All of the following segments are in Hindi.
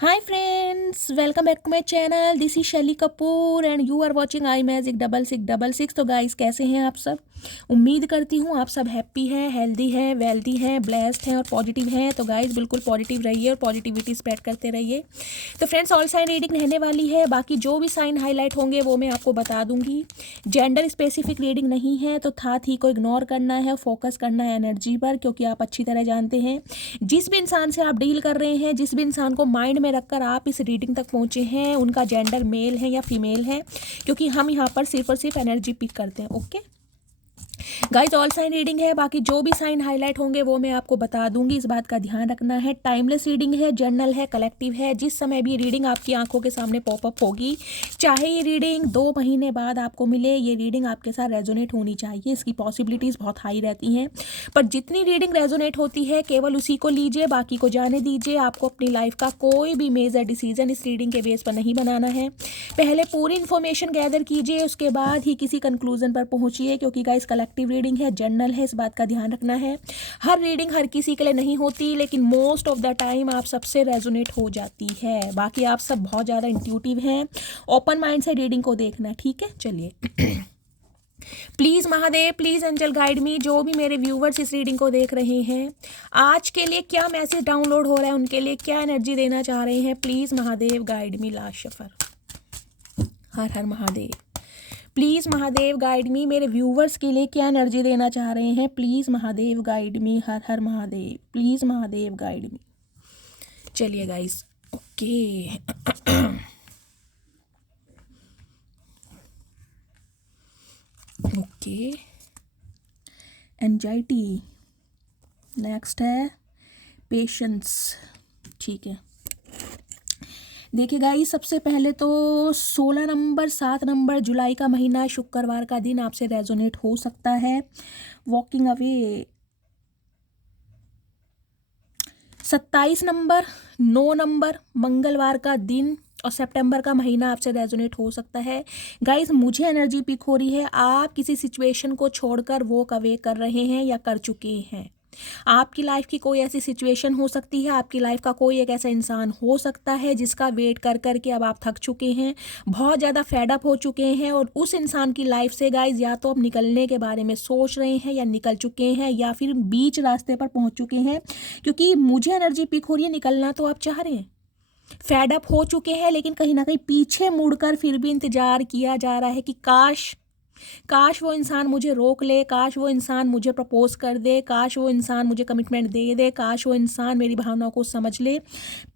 Hi friends, welcome back to my channel. This is Shelly Kapoor and you are watching iMagic 6666। तो गाइस कैसे हैं आप सब? उम्मीद करती हूँ आप सब हैप्पी हैं, हेल्दी हैं, वेल्दी हैं, ब्लेस्ड हैं और पॉजिटिव हैं। तो गाइस बिल्कुल पॉजिटिव रहिए और पॉजिटिविटी स्प्रेड करते रहिए। तो फ्रेंड्स ऑल साइन रीडिंग रहने वाली है, बाकी जो भी साइन हाईलाइट होंगे वो मैं आपको बता दूंगी। जेंडर स्पेसिफिक रीडिंग नहीं है, तो था थी को इग्नोर करना है, फोकस करना है एनर्जी पर, क्योंकि आप अच्छी तरह जानते हैं जिस भी इंसान से आप डील कर रहे हैं, जिस भी इंसान को माइंड में रखकर आप इस रीडिंग तक पहुंचे हैं, उनका जेंडर मेल है या फीमेल है, क्योंकि हम यहाँ पर सिर्फ और सिर्फ एनर्जी पिक करते हैं। Okay guys, all sign reading है, बाकी जो भी साइन हाईलाइट होंगे वो मैं आपको बता दूंगी, इस बात का ध्यान रखना है। टाइमलेस रीडिंग है, जर्नल है, कलेक्टिव है। जिस समय भी रीडिंग आपकी आंखों के सामने पॉपअप होगी, चाहे ये रीडिंग 2 महीने बाद आपको मिले, ये रीडिंग आपके साथ रेजोनेट होनी चाहिए। इसकी पॉसिबिलिटीज़ बहुत हाई रहती हैं, पर जितनी रीडिंग रेजोनेट होती है केवल उसी को लीजिए, बाकी को जाने दीजिए। आपको अपनी लाइफ का कोई भी मेजर डिसीजन इस रीडिंग के बेस पर नहीं बनाना है। पहले पूरी इन्फॉर्मेशन गैदर कीजिए, उसके बाद ही किसी कंक्लूजन पर पहुंचिए, क्योंकि गाइस कलेक्टिव रीडिंग है, जर्नल है, इस बात का ध्यान रखना है। हर रीडिंग हर किसी के लिए नहीं होती, लेकिन मोस्ट ऑफ द टाइम आप सबसे रेजोनेट हो जाती है। बाकी आप सब बहुत ज़्यादा इंट्यूटिव हैं, ओपन माइंड से रीडिंग को देखना है। ठीक है, चलिए। Please Mahadev, please angel guide me. जो भी मेरे व्यूवर्स इस रीडिंग को देख रहे हैं, आज के लिए क्या मैसेज डाउनलोड हो रहा है, उनके लिए क्या एनर्जी देना चाह रहे हैं, please Mahadev guide me. Last सफर, हर हर महादेव। प्लीज़ महादेव गाइड मी। मेरे व्यूवर्स के लिए क्या एनर्जी देना चाह रहे हैं, प्लीज़ महादेव गाइड मी। हर हर Mahadev, please Mahadev guide me. चलिए guys, okay. Okay, anxiety, next है पेशेंस। ठीक है, देखिए गाइस, सबसे पहले तो 16 नंबर 7 नंबर जुलाई का महीना, शुक्रवार का दिन आपसे रेजोनेट हो सकता है। वॉकिंग अवे 27 नंबर 9 नंबर मंगलवार का दिन और सितंबर का महीना आपसे रेजोनेट हो सकता है। गाइस मुझे एनर्जी पिक हो रही है, आप किसी सिचुएशन को छोड़कर वॉक अवे कर रहे हैं या कर चुके हैं। आपकी लाइफ की कोई ऐसी सिचुएशन हो सकती है, आपकी लाइफ का कोई एक ऐसा इंसान हो सकता है जिसका वेट कर करके अब आप थक चुके हैं, बहुत ज़्यादा फेडअप हो चुके हैं, और उस इंसान की लाइफ से गाइज या तो आप निकलने के बारे में सोच रहे हैं, या निकल चुके हैं, या फिर बीच रास्ते पर पहुंच चुके हैं। क्योंकि मुझे एनर्जी पिक हो रही है, निकलना तो आप चाह रहे हैं, फेडअप हो चुके हैं, लेकिन कहीं ना कहीं पीछे मुड़कर फिर भी इंतजार किया जा रहा है कि काश वो इंसान मुझे रोक ले, काश वो इंसान मुझे प्रपोज कर दे, काश वो इंसान मुझे कमिटमेंट दे दे, काश वो इंसान मेरी भावनाओं को समझ ले।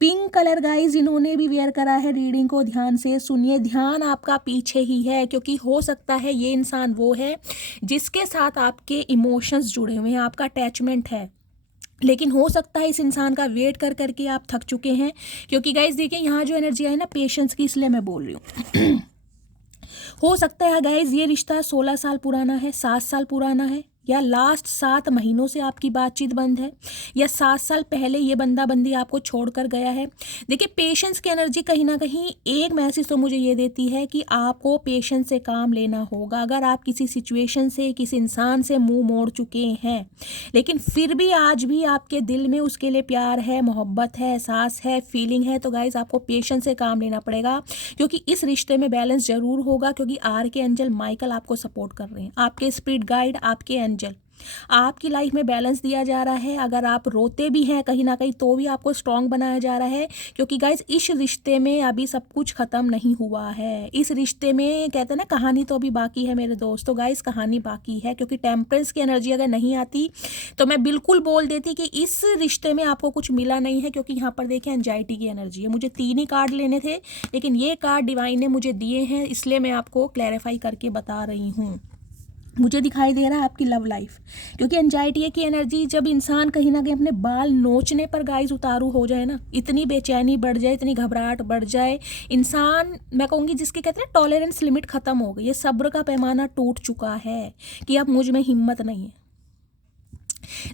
पिंक कलर गाइज इन्होंने भी वेयर करा है। रीडिंग को ध्यान से सुनिए, ध्यान आपका पीछे ही है, क्योंकि हो सकता है ये इंसान वो है जिसके साथ आपके इमोशंस जुड़े हुए हैं, आपका अटैचमेंट है, लेकिन हो सकता है इस इंसान का वेट कर करके आप थक चुके हैं। क्योंकि गाइज देखिए, यहाँ जो एनर्जी आई ना पेशेंस की, इसलिए मैं बोल रही हूँ। हो सकता है गाइज ये रिश्ता 16 साल पुराना है, 7 साल पुराना है, या लास्ट 7 महीनों से आपकी बातचीत बंद है, या 7 साल पहले ये बंदा बंदी आपको छोड़कर गया है। देखिए पेशेंस की एनर्जी कहीं ना कहीं एक मैसेज तो मुझे ये देती है कि आपको पेशेंस से काम लेना होगा। अगर आप किसी सिचुएशन से, किसी इंसान से मुंह मोड़ चुके हैं, लेकिन फिर भी आज भी आपके दिल में उसके लिए प्यार है, मोहब्बत है, एहसास है, फीलिंग है, तो गाइज आपको पेशेंस से काम लेना पड़ेगा, क्योंकि इस रिश्ते में बैलेंस जरूर होगा। क्योंकि आर के एंजल माइकल आपको सपोर्ट कर रहे हैं, आपके स्पिरिट गाइड, आपके एंजल आपकी लाइफ में बैलेंस दिया जा रहा है। अगर आप रोते भी हैं कहीं ना कहीं, तो भी आपको स्ट्रांग बनाया जा रहा है, क्योंकि गाइज इस रिश्ते में अभी सब कुछ खत्म नहीं हुआ है। इस रिश्ते में कहते हैं ना, कहानी तो अभी बाकी है मेरे दोस्तों। गाइज कहानी बाकी है, क्योंकि टेम्परेंस की एनर्जी अगर नहीं आती तो मैं बिल्कुल बोल देती कि इस रिश्ते में आपको कुछ मिला नहीं है। क्योंकि यहाँ पर देखिए एंजाइटी की एनर्जी है। मुझे 3 ही कार्ड लेने थे, लेकिन ये कार्ड डिवाइन ने मुझे दिए हैं, इसलिए मैं आपको क्लैरिफाई करके बता रही हूँ। मुझे दिखाई दे रहा है आपकी लव लाइफ, क्योंकि एंजाइटी की एनर्जी, जब इंसान कहीं ना कहीं अपने बाल नोचने पर गाइस उतारू हो जाए ना, इतनी बेचैनी बढ़ जाए, इतनी घबराहट बढ़ जाए, इंसान मैं कहूँगी जिसके कहते हैं टॉलरेंस लिमिट खत्म हो गई है, सब्र का पैमाना टूट चुका है कि अब मुझ में हिम्मत नहीं है।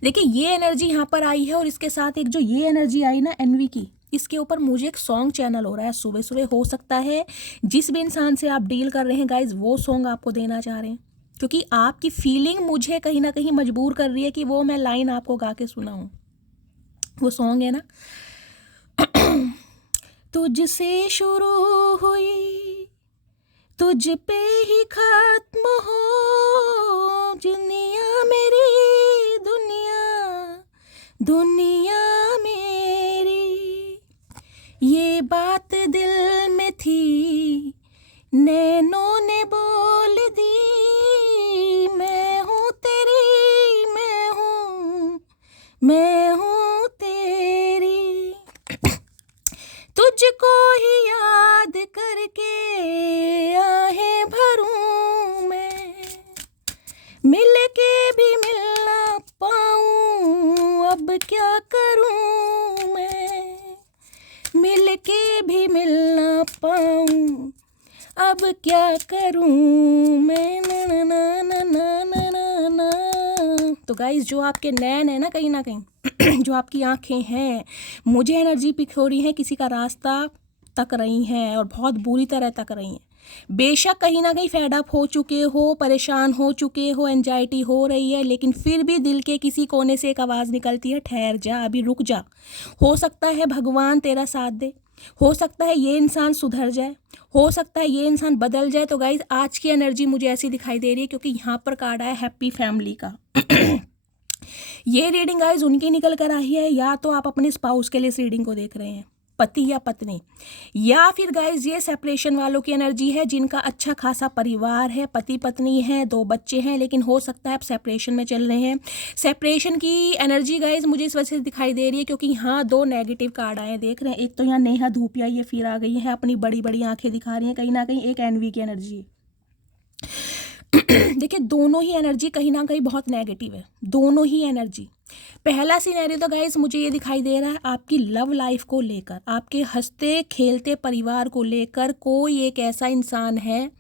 देखिए ये एनर्जी यहाँ पर आई है, और इसके साथ एक जो ये एनर्जी आई ना एनवी की, इसके ऊपर मुझे एक सॉन्ग चैनल हो रहा है सुबह सुबह। हो सकता है जिस भी इंसान से आप डील कर रहे हैं गाइज वो सॉन्ग आपको देना चाह रहे हैं, क्योंकि आपकी फीलिंग मुझे कहीं ना कहीं मजबूर कर रही है कि वो मैं लाइन आपको गा के सुनाऊं। वो सॉन्ग है ना, तुझसे शुरू हुई तुझ पे ही खत्म हो दुनिया मेरी, दुनिया दुनिया मेरी। ये बात दिल में थी नैनों ने बोल दी, मैं हूँ तेरी, मैं हूँ तेरी। तुझको ही याद करके आहें भरूं मैं, मिल के भी मिल ना पाऊं अब क्या करूं मैं, मिल के भी मिल ना पाऊं अब क्या करूं मैं, ना ना ना ना ना ना ना। तो गाइस जो आपके नैन है ना कहीं जो आपकी आंखें हैं, मुझे एनर्जी पिक हो रही है किसी का रास्ता तक रही हैं और बहुत बुरी तरह तक रही हैं। बेशक कहीं ना कहीं फेड अप हो चुके हो, परेशान हो चुके हो, एंजाइटी हो रही है, लेकिन फिर भी दिल के किसी कोने से एक आवाज़ निकलती है, ठहर जा, अभी रुक जा। हो सकता है भगवान तेरा साथ दे, हो सकता है ये इंसान सुधर जाए, हो सकता है ये इंसान बदल जाए। तो गाइज आज की एनर्जी मुझे ऐसी दिखाई दे रही है क्योंकि यहाँ पर कार्ड आया हैप्पी फैमिली का। ये रीडिंग गाइज उनकी निकल कर आई है, या तो आप अपने स्पाउस के लिए इस रीडिंग को देख रहे हैं, पति या पत्नी, या फिर गाइज ये सेपरेशन वालों की एनर्जी है जिनका अच्छा खासा परिवार है, पति पत्नी है, 2 बच्चे हैं, लेकिन हो सकता है आप सेपरेशन में चल रहे हैं। सेपरेशन की एनर्जी गाइज मुझे इस वजह से दिखाई दे रही है क्योंकि यहाँ 2 नेगेटिव कार्ड आए देख रहे हैं। एक तो यहाँ नेहा धूपिया ये फिर आ गई है, अपनी बड़ी बड़ी आंखें दिखा रही हैं, कहीं ना कहीं एक एनवी की एनर्जी। देखिए दोनों ही एनर्जी कहीं ना कहीं बहुत नेगेटिव है, दोनों ही एनर्जी। पहला सिनेरियो तो गाइस मुझे ये दिखाई दे रहा है आपकी लव लाइफ को लेकर, आपके हंसते खेलते परिवार को लेकर कोई एक ऐसा इंसान है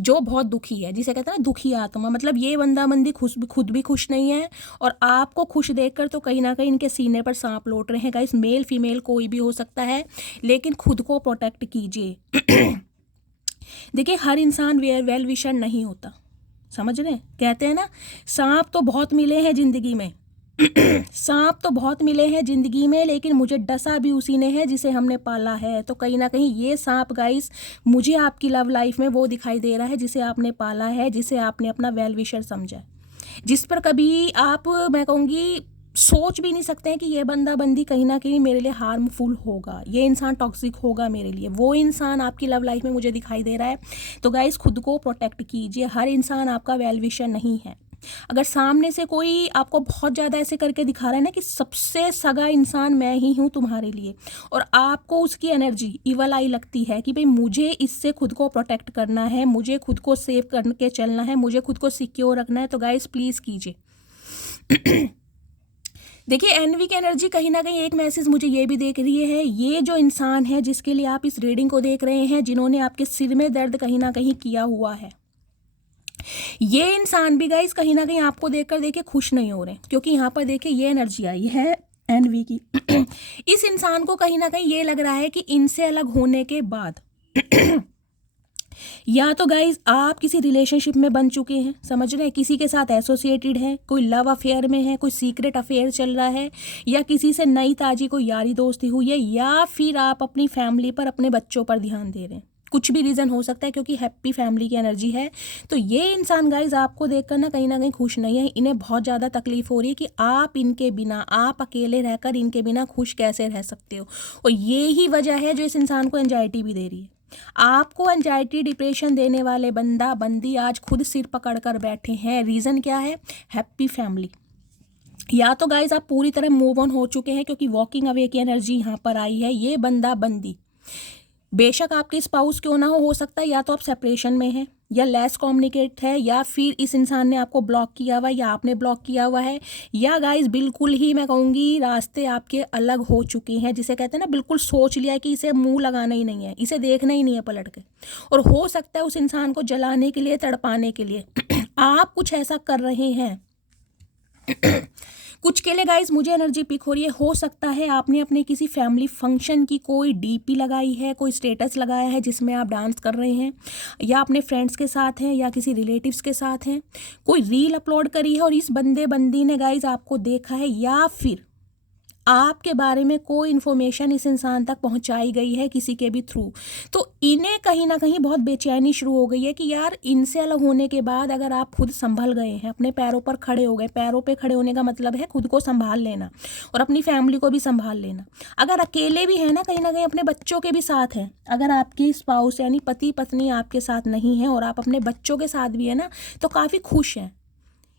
जो बहुत दुखी है, जिसे कहते हैं ना दुखी आत्मा। मतलब ये बंदा बंदी खुद भी खुश नहीं है और आपको खुश देखकर तो कहीं ना कहीं इनके सीने पर सांप लौट रहे हैं। गाइस मेल फीमेल कोई भी हो सकता है, लेकिन खुद को प्रोटेक्ट कीजिए। देखिए हर इंसान वेल विशर नहीं होता, समझ रहे हैं, कहते हैं ना सांप तो बहुत मिले हैं जिंदगी में सांप तो बहुत मिले हैं जिंदगी में, लेकिन मुझे डसा भी उसी ने है जिसे हमने पाला है। तो कहीं ना कहीं ये सांप गाइस मुझे आपकी लव लाइफ में वो दिखाई दे रहा है जिसे आपने पाला है, जिसे आपने अपना वेल विशर समझा, जिस पर कभी आप मैं कहूँगी सोच भी नहीं सकते हैं कि ये बंदा बंदी कहीं ना कहीं मेरे लिए हार्मफुल होगा, ये इंसान टॉक्सिक होगा मेरे लिए। वो इंसान आपकी लव लाइफ में मुझे दिखाई दे रहा है। तो गाइस खुद को प्रोटेक्ट कीजिए, हर इंसान आपका वेल विशर नहीं है। अगर सामने से कोई आपको बहुत ज़्यादा ऐसे करके दिखा रहा है ना कि सबसे सगा इंसान मैं ही हूँ तुम्हारे लिए, और आपको उसकी एनर्जी इवल आई लगती है कि भाई मुझे इससे खुद को प्रोटेक्ट करना है, मुझे खुद को सेव करके चलना है, मुझे खुद को सिक्योर रखना है, तो गाइस प्लीज़ कीजिए। देखिए एनवी की एनर्जी कहीं ना कहीं एक मैसेज मुझे ये भी देख रही है, ये जो इंसान है जिसके लिए आप इस रीडिंग को देख रहे हैं, जिन्होंने आपके सिर में दर्द कहीं ना कहीं किया हुआ है, ये इंसान भी गाइस कहीं ना कहीं आपको देखकर देखिए खुश नहीं हो रहे, क्योंकि यहाँ पर देखिए ये एनर्जी आई है एनवी की। इस इंसान को कहीं ना कहीं ये लग रहा है कि इनसे अलग होने के बाद या तो गाइज आप किसी रिलेशनशिप में बन चुके हैं, समझ रहे हैं, किसी के साथ एसोसिएटेड हैं, कोई लव अफेयर में है, कोई सीक्रेट अफेयर चल रहा है, या किसी से नई ताजी कोई यारी दोस्ती हुई है, या फिर आप अपनी फैमिली पर अपने बच्चों पर ध्यान दे रहे हैं। कुछ भी रीज़न हो सकता है क्योंकि हैप्पी फैमिली की एनर्जी है। तो ये इंसान गाइज आपको देखकर ना कहीं खुश नहीं है, इन्हें बहुत ज़्यादा तकलीफ हो रही है कि आप इनके बिना, आप अकेले रहकर इनके बिना खुश कैसे रह सकते हो। और ये ही वजह है जो इस इंसान को एंजाइटी भी दे रही है। आपको एंजाइटी डिप्रेशन देने वाले बंदा बंदी आज खुद सिर पकड़ कर बैठे हैं। रीज़न क्या है? Happy family. या तो गाइज आप पूरी तरह मूव ऑन हो चुके हैं क्योंकि वॉकिंग अवे की एनर्जी यहाँ पर आई है। ये बंदा बंदी बेशक आपके स्पाउस क्यों ना हो सकता है या तो आप सेपरेशन में हैं, या लेस कम्युनिकेट है, या फिर इस इंसान ने आपको ब्लॉक किया हुआ है, या आपने ब्लॉक किया हुआ है, या गाइस बिल्कुल ही मैं कहूँगी रास्ते आपके अलग हो चुके हैं, जिसे कहते हैं ना बिल्कुल सोच लिया कि इसे मुंह लगाना ही नहीं है, इसे देखना ही नहीं है पलट के। और हो सकता है उस इंसान को जलाने के लिए, तड़पाने के लिए आप कुछ ऐसा कर रहे हैं। कुछ के लिए गाइज मुझे एनर्जी पिक हो रही है, हो सकता है आपने अपने किसी फैमिली फंक्शन की कोई डीपी लगाई है, कोई स्टेटस लगाया है जिसमें आप डांस कर रहे हैं, या अपने फ्रेंड्स के साथ हैं, या किसी रिलेटिव्स के साथ हैं, कोई रील अपलोड करी है और इस बंदे बंदी ने गाइज आपको देखा है, या फिर आपके बारे में कोई इन्फॉर्मेशन इस इंसान तक पहुंचाई गई है किसी के भी थ्रू, तो इन्हें कहीं ना कहीं बहुत बेचैनी शुरू हो गई है कि यार इनसे अलग होने के बाद अगर आप खुद संभल गए हैं, अपने पैरों पर खड़े हो गए, पैरों पे खड़े होने का मतलब है खुद को संभाल लेना और अपनी फैमिली को भी संभाल लेना। अगर अकेले भी है ना कहीं अपने बच्चों के भी साथ हैं, अगर आपके स्पाउस यानी पति पत्नी आपके साथ नहीं है और आप अपने बच्चों के साथ भी है ना, तो काफ़ी खुश हैं।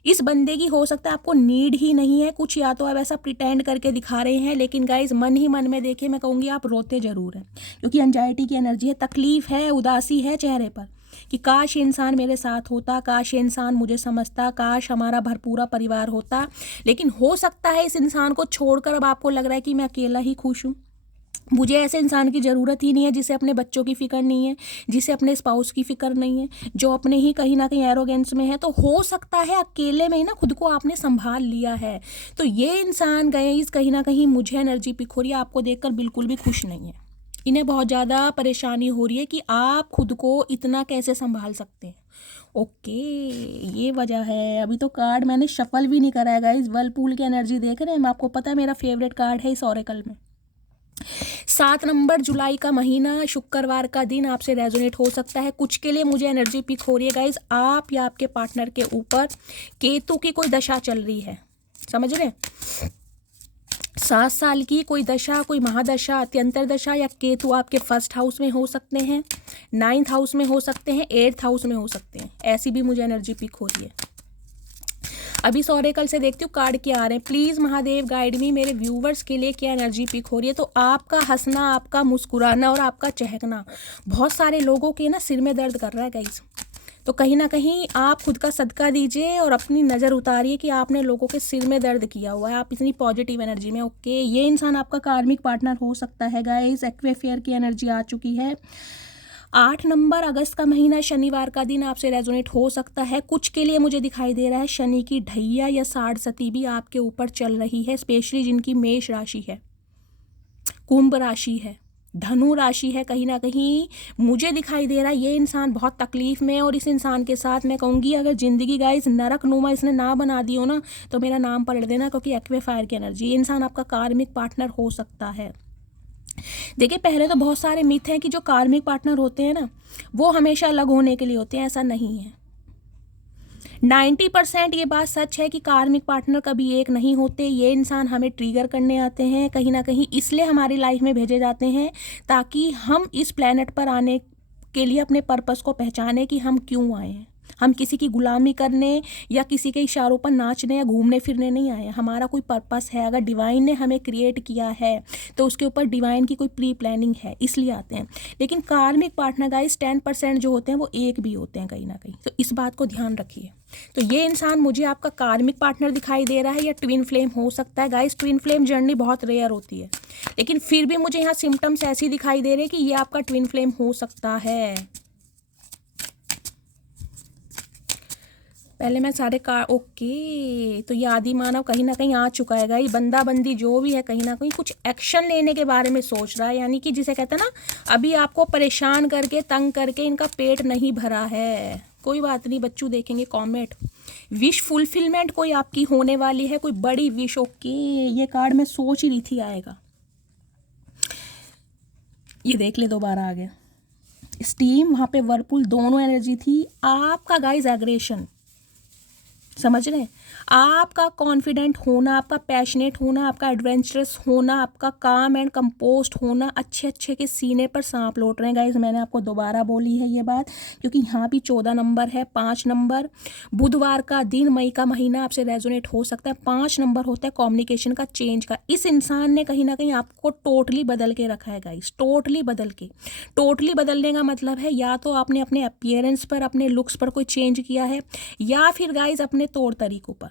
इस बंदे की हो सकता है आपको नीड ही नहीं है कुछ, या तो आप ऐसा प्रिटेंड करके दिखा रहे हैं, लेकिन गाइज मन ही मन में देखिए मैं कहूँगी आप रोते ज़रूर हैं, क्योंकि एंजाइटी की एनर्जी है, तकलीफ़ है, उदासी है चेहरे पर कि काश ये इंसान मेरे साथ होता, काश ये इंसान मुझे समझता, काश हमारा भरपूरा परिवार होता। लेकिन हो सकता है इस इंसान को छोड़कर अब आपको लग रहा है कि मैं अकेला ही खुश हूँ, मुझे ऐसे इंसान की ज़रूरत ही नहीं है जिसे अपने बच्चों की फ़िक्र नहीं है, जिसे अपने स्पाउस की फ़िक्र नहीं है, जो अपने ही कहीं ना कहीं एरोगेंस में है। तो हो सकता है अकेले में ही ना खुद को आपने संभाल लिया है। तो ये इंसान गए इस कहीं ना कहीं मुझे एनर्जी पिक हो रही है, आपको देखकर बिल्कुल भी खुश नहीं है। इन्हें बहुत ज़्यादा परेशानी हो रही है कि आप खुद को इतना कैसे संभाल सकते हैं। ओके, ये वजह है। अभी तो कार्ड मैंने शफल भी नहीं करा है गाइस, वर्लपूल की एनर्जी देख रहे हैं, आपको पता है मेरा फेवरेट कार्ड है इस ऑरेकल में। 7 नंबर जुलाई का महीना, शुक्रवार का दिन आपसे रेजोनेट हो सकता है। कुछ के लिए मुझे एनर्जी पिक हो रही है गाइज, आप या आपके पार्टनर के ऊपर केतु की कोई दशा चल रही है, समझ रहे हैं? 7 साल की कोई दशा, कोई महादशा, अत्यंतर दशा, या केतु आपके फर्स्ट हाउस में हो सकते हैं, 9th हाउस में हो सकते हैं, 8th हाउस में हो सकते हैं। ऐसी भी मुझे एनर्जी पिक हो रही है। अभी ऑरेकल से देखती हूँ कार्ड क्या आ रहे हैं। प्लीज़ महादेव गाइड मी, मेरे व्यूवर्स के लिए क्या एनर्जी पिक हो रही है। तो आपका हंसना, आपका मुस्कुराना और आपका चहकना बहुत सारे लोगों के ना सिर में दर्द कर रहा है गाइस। तो कहीं ना कहीं आप खुद का सदका दीजिए और अपनी नज़र उतारिए कि आपने लोगों के सिर में दर्द किया हुआ है, आप इतनी पॉजिटिव एनर्जी में। ओके, ये इंसान आपका कार्मिक पार्टनर हो सकता है गाइस। एक्वेफेयर की एनर्जी आ चुकी है। 8 नंबर अगस्त का महीना, शनिवार का दिन आपसे रेजोनेट हो सकता है। कुछ के लिए मुझे दिखाई दे रहा है शनि की ढैया या साढ़ सती भी आपके ऊपर चल रही है, स्पेशली जिनकी मेष राशि है, कुंभ राशि है, धनु राशि है। कहीं ना कहीं मुझे दिखाई दे रहा है ये इंसान बहुत तकलीफ में है, और इस इंसान के साथ मैं कहूँगी अगर ज़िंदगी गाइस नरक नुमा इसने ना बना दी हो ना, तो मेरा नाम पढ़ देना, क्योंकि एक्वेफायर की एनर्जी, ये इंसान आपका कार्मिक पार्टनर हो सकता है। देखिए, पहले तो बहुत सारे मिथ हैं कि जो कार्मिक पार्टनर होते हैं ना वो हमेशा अलग होने के लिए होते हैं, ऐसा नहीं है। 90% ये बात सच है कि कार्मिक पार्टनर कभी एक नहीं होते। ये इंसान हमें ट्रिगर करने आते हैं, कहीं ना कहीं इसलिए हमारी लाइफ में भेजे जाते हैं ताकि हम इस प्लेनेट पर आने के लिए अपने पर्पस को पहचाने कि हम क्यों आए हैं। हम किसी की गुलामी करने या किसी के इशारों पर नाचने या घूमने फिरने नहीं आए। हमारा कोई पर्पस है, अगर डिवाइन ने हमें क्रिएट किया है तो उसके ऊपर डिवाइन की कोई प्री प्लानिंग है, इसलिए आते हैं। लेकिन कार्मिक पार्टनर गाइस 10% जो होते हैं वो एक भी होते हैं कहीं ना कहीं, तो इस बात को ध्यान रखिए। तो ये इंसान मुझे आपका कार्मिक पार्टनर दिखाई दे रहा है, या ट्विन फ्लेम हो सकता है गाइस। ट्विन फ्लेम जर्नी बहुत रेयर होती है, लेकिन फिर भी मुझे यहाँ सिम्टम्स ऐसे दिखाई दे रहे हैं कि ये आपका ट्विन फ्लेम हो सकता है। पहले मैं सारे ओके, तो ये आदि मानव कहीं ना कहीं आ चुका है गाइस। बंदा बंदी जो भी है कहीं ना कहीं कुछ एक्शन लेने के बारे में सोच रहा है, यानी कि जिसे कहते हैं ना, अभी आपको परेशान करके तंग करके इनका पेट नहीं भरा है। कोई बात नहीं बच्चों, देखेंगे कॉमेट। विश फुलफिलमेंट कोई आपकी होने वाली है, कोई बड़ी विश। ओके, ये कार्ड मैं सोच ही रही थी आएगा। ये देख ले, दोबारा आ गया। स्टीम, वहाँ पे वर्लपूल, दोनों एनर्जी थी। आपका गाइस एग्रेशन, समझ रहे हैं, आपका कॉन्फिडेंट होना, आपका पैशनेट होना, आपका एडवेंचरस होना, आपका काम एंड कंपोस्ट होना, अच्छे अच्छे के सीने पर सांप लौट रहे हैं गाइज। मैंने आपको दोबारा बोली है ये बात, क्योंकि यहाँ भी 14 नंबर है, 5 नंबर बुधवार का दिन, मई का महीना आपसे रेजोनेट हो सकता है। 5 नंबर होता है कम्युनिकेशन का, चेंज का। इस इंसान ने कहीं ना कहीं आपको टोटली बदल के रखा है गाइज, टोटली बदल के। टोटली बदलने का मतलब है या तो आपने अपने अपीयरेंस पर, अपने लुक्स पर कोई चेंज किया है, या फिर गाइज अपने तौर तरीकों पर।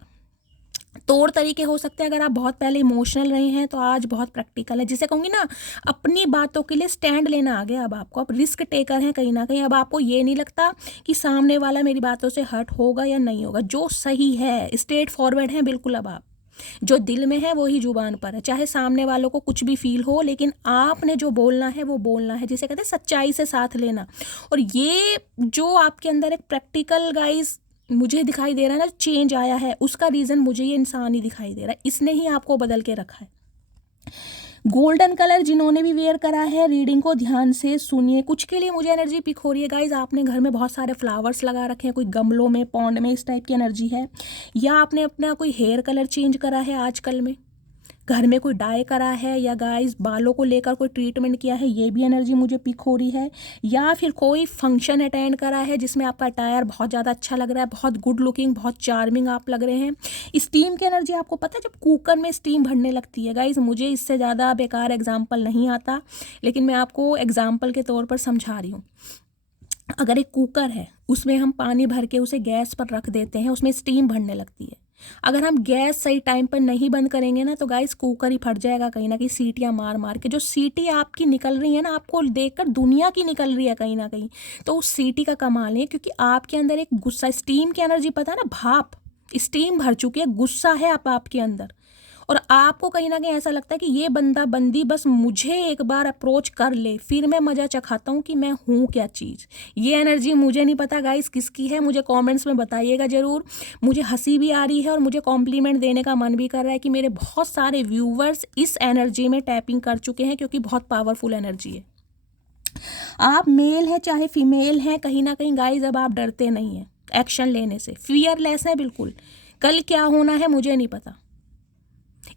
तौर तरीके हो सकते हैं, अगर आप बहुत पहले इमोशनल रहे हैं तो आज बहुत प्रैक्टिकल है, जिसे कहूँगी ना अपनी बातों के लिए स्टैंड लेना आ गया अब आपको। आप रिस्क टेकर हैं कहीं ना कहीं। अब आपको ये नहीं लगता कि सामने वाला मेरी बातों से हर्ट होगा या नहीं होगा, जो सही है स्ट्रेट फॉरवर्ड है बिल्कुल। अब आप जो दिल में है वही जुबान पर है, चाहे सामने वालों को कुछ भी फील हो, लेकिन आपने जो बोलना है वो बोलना है, जिसे कहते हैं सच्चाई से साथ लेना। और ये जो आपके अंदर एक प्रैक्टिकल गाइज मुझे दिखाई दे रहा है ना, चेंज आया है, उसका रीज़न मुझे ये इंसान ही दिखाई दे रहा है। इसने ही आपको बदल के रखा है। गोल्डन कलर जिन्होंने भी वेयर करा है, रीडिंग को ध्यान से सुनिए। कुछ के लिए मुझे एनर्जी पिक हो रही है गाइज, आपने घर में बहुत सारे फ्लावर्स लगा रखे हैं, कोई गमलों में, पॉन्ड में, इस टाइप की एनर्जी है। या आपने अपना कोई हेयर कलर चेंज करा है आजकल में, घर में कोई डाई करा है, या गाइस बालों को लेकर कोई ट्रीटमेंट किया है, ये भी एनर्जी मुझे पिक हो रही है। या फिर कोई फंक्शन अटेंड करा है जिसमें आपका अटायर बहुत ज़्यादा अच्छा लग रहा है, बहुत गुड लुकिंग, बहुत चार्मिंग आप लग रहे हैं। स्टीम की एनर्जी आपको पता है जब कुकर में स्टीम भरने लगती है गाइस, मुझे इससे ज़्यादा बेकार एग्जाम्पल नहीं आता, लेकिन मैं आपको एग्जाम्पल के तौर पर समझा रही हूँ। अगर एक कुकर है, उसमें हम पानी भर के उसे गैस पर रख देते हैं, उसमें स्टीम भरने लगती है। अगर हम गैस सही टाइम पर नहीं बंद करेंगे ना तो गाइस कुकर ही फट जाएगा कहीं ना कहीं, सीटियाँ मार मार के। जो सीटी आपकी निकल रही है ना, आपको देखकर दुनिया की निकल रही है कहीं ना कहीं, तो उस सीटी का कमाल है, क्योंकि आपके अंदर एक गुस्सा, स्टीम की एनर्जी पता है ना, भाप, स्टीम भर चुकी है, गुस्सा है आपके अंदर, और आपको कहीं ना कहीं ऐसा लगता है कि ये बंदा बंदी बस मुझे एक बार अप्रोच कर ले, फिर मैं मज़ा चखाता हूँ कि मैं हूँ क्या चीज़। ये एनर्जी मुझे नहीं पता गाइस किसकी है, मुझे कमेंट्स में बताइएगा ज़रूर। मुझे हंसी भी आ रही है और मुझे कॉम्प्लीमेंट देने का मन भी कर रहा है कि मेरे बहुत सारे व्यूवर्स इस एनर्जी में टैपिंग कर चुके हैं, क्योंकि बहुत पावरफुल एनर्जी है। आप मेल हैं चाहे फीमेल हैं, कहीं ना कहीं गाइस अब आप डरते नहीं हैं एक्शन लेने से, फियरलेस है बिल्कुल। कल क्या होना है मुझे नहीं पता,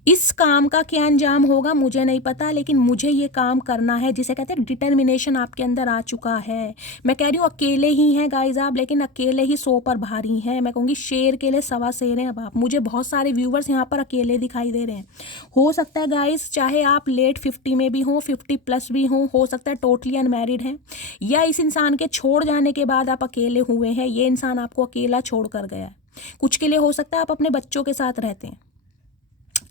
इस काम का क्या अंजाम होगा मुझे नहीं पता, लेकिन मुझे ये काम करना है, जिसे कहते हैं डिटर्मिनेशन आपके अंदर आ चुका है। मैं कह रही हूँ अकेले ही हैं गाइस आप, लेकिन अकेले ही 100 पर भारी हैं। मैं कहूँगी शेर के लिए सवा शेर हैं अब आप। मुझे बहुत सारे व्यूवर्स यहाँ पर अकेले दिखाई दे रहे हैं। हो सकता है गाइस चाहे आप लेट 50 में भी हों, 50+ भी हों, हो सकता है टोटली अनमैरिड हैं, या इस इंसान के छोड़ जाने के बाद आप अकेले हुए हैं, ये इंसान आपको अकेला छोड़ कर गया है। कुछ के लिए हो सकता है आप अपने बच्चों के साथ रहते हैं,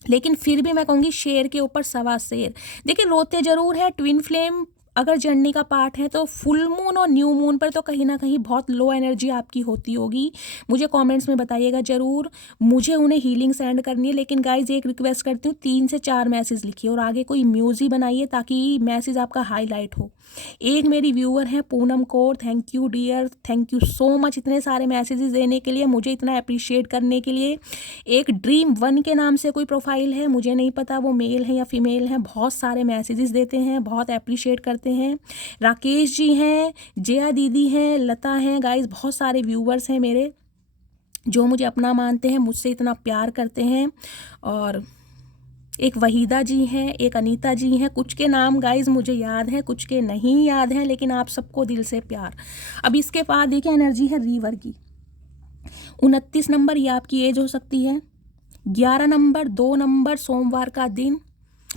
लेकिन फिर भी मैं कहूँगी शेर के ऊपर सवा शेर। देखिए रोते जरूर है, ट्विन फ्लेम अगर जर्नी का पार्ट है तो फुल मून और न्यू मून पर तो कहीं ना कहीं बहुत लो एनर्जी आपकी होती होगी। मुझे कमेंट्स में बताइएगा ज़रूर, मुझे उन्हें हीलिंग सेंड करनी है। लेकिन गाइज एक रिक्वेस्ट करती हूँ, 3 से 4 मैसेज लिखिए और आगे कोई म्यूजिक बनाइए ताकि मैसेज आपका हाईलाइट हो। एक मेरी व्यूअर हैं Poonam Kaur, thank you dear, thank you so much इतने सारे मैसेजेस देने के लिए, मुझे इतना अप्रिशिएट करने के लिए। एक ड्रीम 1 के नाम से कोई प्रोफाइल है, मुझे नहीं पता वो मेल है या फीमेल है, बहुत सारे मैसेजेस देते हैं, बहुत अप्रिशिएट करते हैं। राकेश जी हैं, जया दीदी हैं, लता हैं, गाइस बहुत सारे व्यूवर्स हैं मेरे जो मुझे अपना मानते हैं, मुझसे इतना प्यार करते हैं। और एक वहीदा जी हैं, एक अनीता जी हैं। कुछ के नाम गाइज मुझे याद हैं, कुछ के नहीं याद हैं, लेकिन आप सबको दिल से प्यार। अब इसके बाद देखिए एनर्जी है रीवर की। 29 नंबर ये आपकी एज हो सकती है, 11 नंबर 2 नंबर सोमवार का दिन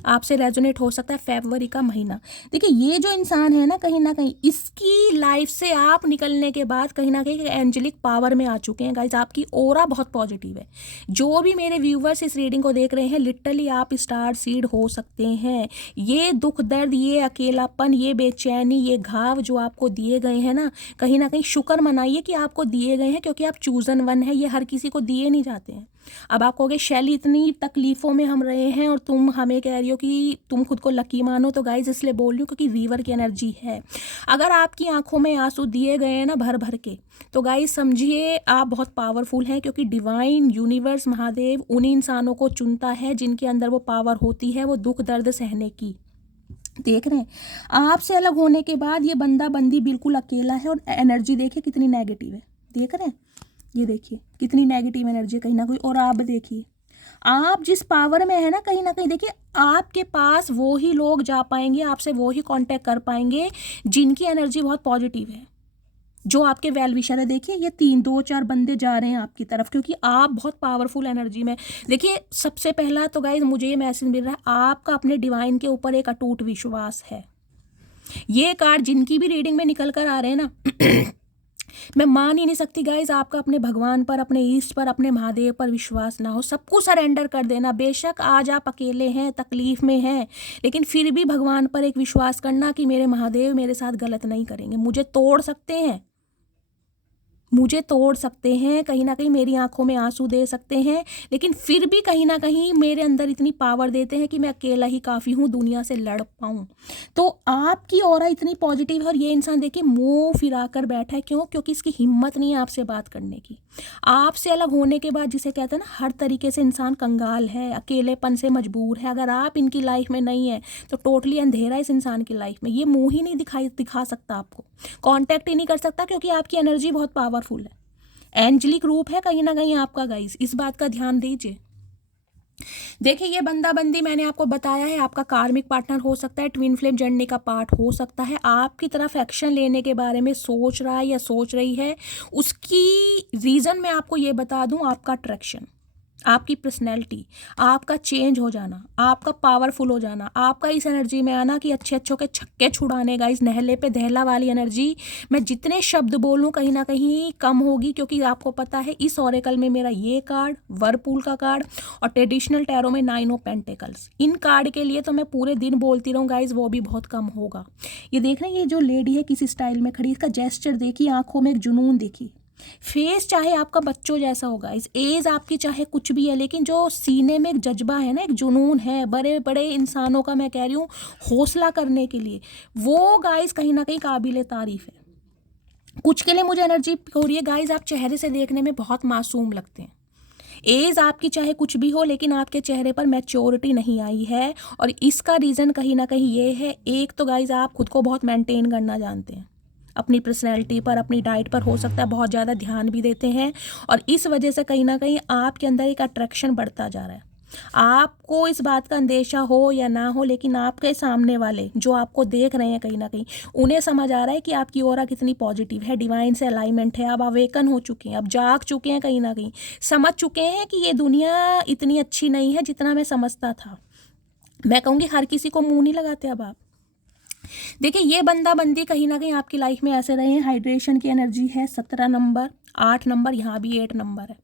आपसे रेजोनेट हो सकता है, फरवरी का महीना। देखिए ये जो इंसान है ना कहीं इसकी लाइफ से आप निकलने के बाद कहीं ना कहीं एंजेलिक पावर में आ चुके हैं गाइज। आपकी ओरा बहुत पॉजिटिव है। जो भी मेरे व्यूवर्स इस रीडिंग को देख रहे हैं, लिटरली आप स्टार सीड हो सकते हैं। ये दुख दर्द, ये अकेलापन, ये बेचैनी, ये घाव जो आपको दिए गए हैं ना कहीं शुक्र मनाइए कि आपको दिए गए हैं, क्योंकि आप चूजन वन है, ये हर किसी को दिए नहीं जाते हैं। अब आप कहोगे शैली इतनी तकलीफ़ों में हम रहे हैं और तुम हमें कह रही हो कि तुम खुद को लकी मानो, तो गाइज इसलिए बोल रही हूँ क्योंकि रीवर की एनर्जी है। अगर आपकी आंखों में आंसू दिए गए हैं ना भर भर के, तो गाइज समझिए आप बहुत पावरफुल हैं, क्योंकि डिवाइन यूनिवर्स महादेव उन इंसानों को चुनता है जिनके अंदर वो पावर होती है, वो दुख दर्द सहने की। देख रहे हैं आपसे अलग होने के बाद ये बंदा बंदी बिल्कुल अकेला है, और एनर्जी देखिए कितनी नेगेटिव है। देख रहे हैं, ये देखिए कितनी नेगेटिव एनर्जी कहीं ना कहीं। और आप देखिए आप जिस पावर में है ना कहीं देखिए आपके पास वो ही लोग जा पाएंगे, आपसे वो ही कांटेक्ट कर पाएंगे जिनकी एनर्जी बहुत पॉजिटिव है, जो आपके वेल विशर है। देखिए ये 2-4 बंदे जा रहे हैं आपकी तरफ, क्योंकि आप बहुत पावरफुल एनर्जी में। देखिए सबसे पहला तो गाइज मुझे ये मैसेज मिल रहा है, आपका अपने डिवाइन के ऊपर एक अटूट विश्वास है। ये कार्ड जिनकी भी रीडिंग में निकल कर आ रहे हैं ना मैं मान ही नहीं सकती गाइज, आपका अपने भगवान पर, अपने ईष्ट पर, अपने महादेव पर विश्वास ना हो। सबको सरेंडर कर देना। बेशक आज आप अकेले हैं, तकलीफ में हैं, लेकिन फिर भी भगवान पर एक विश्वास करना कि मेरे महादेव मेरे साथ गलत नहीं करेंगे, मुझे तोड़ सकते हैं, मुझे तोड़ सकते हैं, कहीं ना कहीं मेरी आंखों में आंसू दे सकते हैं, लेकिन फिर भी कहीं ना कहीं मेरे अंदर इतनी पावर देते हैं कि मैं अकेला ही काफ़ी हूँ दुनिया से लड़ पाऊँ। तो आपकी ऑरा इतनी पॉजिटिव है और ये इंसान देखिए मुंह फिरा कर बैठा है, क्यों? क्योंकि इसकी हिम्मत नहीं है आपसे बात करने की। आपसे अलग होने के बाद, जिसे कहते हैं ना, हर तरीके से इंसान कंगाल है, अकेलेपन से मजबूर है। अगर आप इनकी लाइफ में नहीं है तो टोटली अंधेरा इस इंसान की लाइफ में। ये मुंह ही नहीं दिखा सकता आपको, कांटेक्ट ही नहीं कर सकता, क्योंकि आपकी एनर्जी बहुत पावरफुल है। एंजलिक रूप है कहीं ना कहीं आपका गाइस, इस बात का ध्यान दीजिए। देखिए, ये बंदा बंदी मैंने आपको बताया है, आपका कार्मिक पार्टनर हो सकता है, ट्विन फ्लेम जर्नी का पार्ट हो सकता है, आपकी तरफ एक्शन लेने के बारे में सोच रहा है या सोच रही है। उसकी रीज़न मैं आपको ये बता दूं, आपका अट्रैक्शन, आपकी पर्सनैलिटी, आपका चेंज हो जाना, आपका पावरफुल हो जाना, आपका इस एनर्जी में आना कि अच्छे अच्छों के छक्के छुड़ाने का, इस नहले पे दहला वाली एनर्जी। मैं जितने शब्द बोलूँ कहीं ना कहीं कम होगी, क्योंकि आपको पता है इस ऑरेकल में मेरा ये कार्ड, वर्लपूल का कार्ड, और ट्रेडिशनल टैरो में 9 ऑफ पेंटिकल्स, इन कार्ड के लिए तो मैं पूरे दिन बोलती रहूँ गाइज, वो भी बहुत कम होगा। ये देख रहे हैं, ये जो लेडी है किस स्टाइल में खड़ी, इसका जेस्चर देखिए, आंखों में एक जुनून देखिए, फेस चाहे आपका बच्चों जैसा होगा, इस एज आपकी चाहे कुछ भी है, लेकिन जो सीने में एक जज्बा है ना, एक जुनून है बड़े बड़े इंसानों का, मैं कह रही हूँ हौसला करने के लिए, वो गाइस कहीं ना कहीं काबिले तारीफ है। कुछ के लिए मुझे एनर्जी हो रही है गाइस, आप चेहरे से देखने में बहुत मासूम लगते हैं। एज आपकी चाहे कुछ भी हो, लेकिन आपके चेहरे पर मैच्योरिटी नहीं आई है, और इसका रीज़न कहीं ना कहीं ये है, एक तो गाइस आप खुद को बहुत मेंटेन करना जानते हैं, अपनी पर्सनैलिटी पर, अपनी डाइट पर हो सकता है बहुत ज़्यादा ध्यान भी देते हैं, और इस वजह से कहीं ना कहीं आपके अंदर एक अट्रैक्शन बढ़ता जा रहा है। आपको इस बात का अंदेशा हो या ना हो, लेकिन आपके सामने वाले जो आपको देख रहे हैं कहीं ना कहीं उन्हें समझ आ रहा है कि आपकी ऑरा कितनी पॉजिटिव है, डिवाइन से अलाइनमेंट है, अब अवेकन हो चुके हैं, अब जाग चुके हैं, कहीं ना कहीं समझ चुके हैं कि ये दुनिया इतनी अच्छी नहीं है जितना मैं समझता था। मैं कहूँगी हर किसी को मुंह नहीं लगाते अब आप। देखिए, ये बंदा बंदी कहीं ना कहीं आपकी लाइफ में ऐसे रहे हैं, हाइड्रेशन की एनर्जी है 17 नंबर, 8 नंबर, यहाँ भी 8 नंबर है।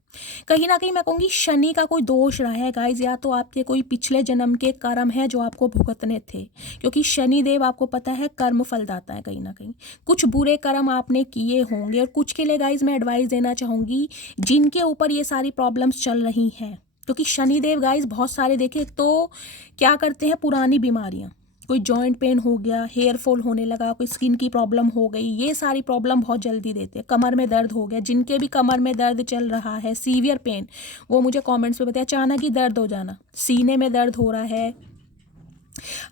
कहीं ना कहीं मैं कहूँगी शनि का कोई दोष रहा है गाइज, या तो आपके कोई पिछले जन्म के कर्म है जो आपको भुगतने थे, क्योंकि शनि देव आपको पता है कर्म फलदाता है। कहीं ना कहीं कुछ बुरे कर्म आपने किए होंगे, और कुछ के लिए गाइज मैं एडवाइस देना चाहूँगी जिनके ऊपर ये सारी प्रॉब्लम्स चल रही हैं, क्योंकि शनिदेव गाइज बहुत सारे देखे तो क्या करते हैं, पुरानी बीमारियाँ, कोई जॉइंट पेन हो गया, हेयर फॉल होने लगा, कोई स्किन की प्रॉब्लम हो गई, ये सारी प्रॉब्लम बहुत जल्दी देते हैं। कमर में दर्द हो गया, जिनके भी कमर में दर्द चल रहा है, सीवियर पेन, वो मुझे कमेंट्स में बताया। अचानक ही दर्द हो जाना, सीने में दर्द हो रहा है,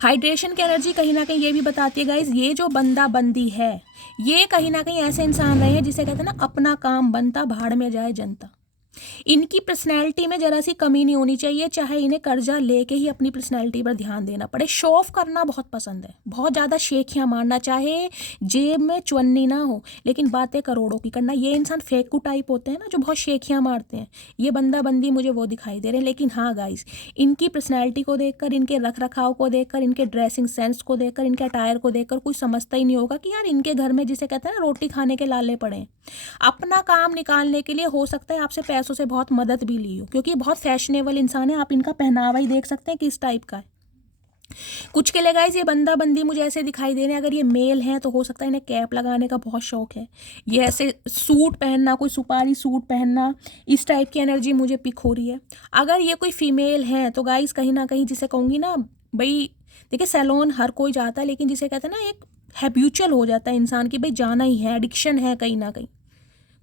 हाइड्रेशन की एनर्जी कहीं ना कहीं ये भी बताती है गाइज, ये जो बंदा बंदी है ये कहीं ना कहीं ऐसे इंसान रहे हैं जिसे कहते हैं ना, अपना काम बनता भाड़ में जाए जनता। इनकी पर्सनैलिटी में जरा सी कमी नहीं होनी चाहिए, चाहे इन्हें कर्जा लेके ही अपनी पर्सनैलिटी पर ध्यान देना पड़े। शो ऑफ करना बहुत पसंद है, बहुत ज़्यादा शेखियाँ मारना, चाहे जेब में चुन्नी ना हो लेकिन बातें करोड़ों की करना। ये इंसान फेकू टाइप होते हैं ना, जो बहुत शेखियाँ मारते हैं, ये बंदा बंदी मुझे वो दिखाई दे रहे हैं। लेकिन हाँ गाइस, इनकी पर्सनैलिटी को देखकर, इनके रख रखाव को देखकर, इनके ड्रेसिंग सेंस को देखकर, इनके अटायर को देखकर कोई समझता ही नहीं होगा कि यार इनके घर में, जिसे कहते हैं ना, रोटी खाने के लाले पड़े हैं। अपना काम निकालने के लिए हो सकता है आपसे पैसों से बहुत मदद भी ली हो, क्योंकि बहुत फैशनेबल इंसान है। आप इनका पहनावा ही देख सकते हैं किस टाइप का है। कुछ के लिए गाइस ये बंदा बंदी मुझे ऐसे दिखाई दे रहे हैं, अगर ये मेल हैं तो हो सकता है इन्हें कैप लगाने का बहुत शौक है, ये ऐसे सूट पहनना, कोई सुपारी सूट पहनना, इस टाइप की एनर्जी मुझे पिक हो रही है। अगर ये कोई फीमेल है तो गाइस कहीं ना कहीं, जिसे कहूँगी ना भाई, देखिए सैलून हर कोई जाता है, लेकिन जिसे कहते हैं ना, एक हैबिचुअल हो जाता है इंसान की, भाई जाना ही है, एडिक्शन है, कहीं ना कहीं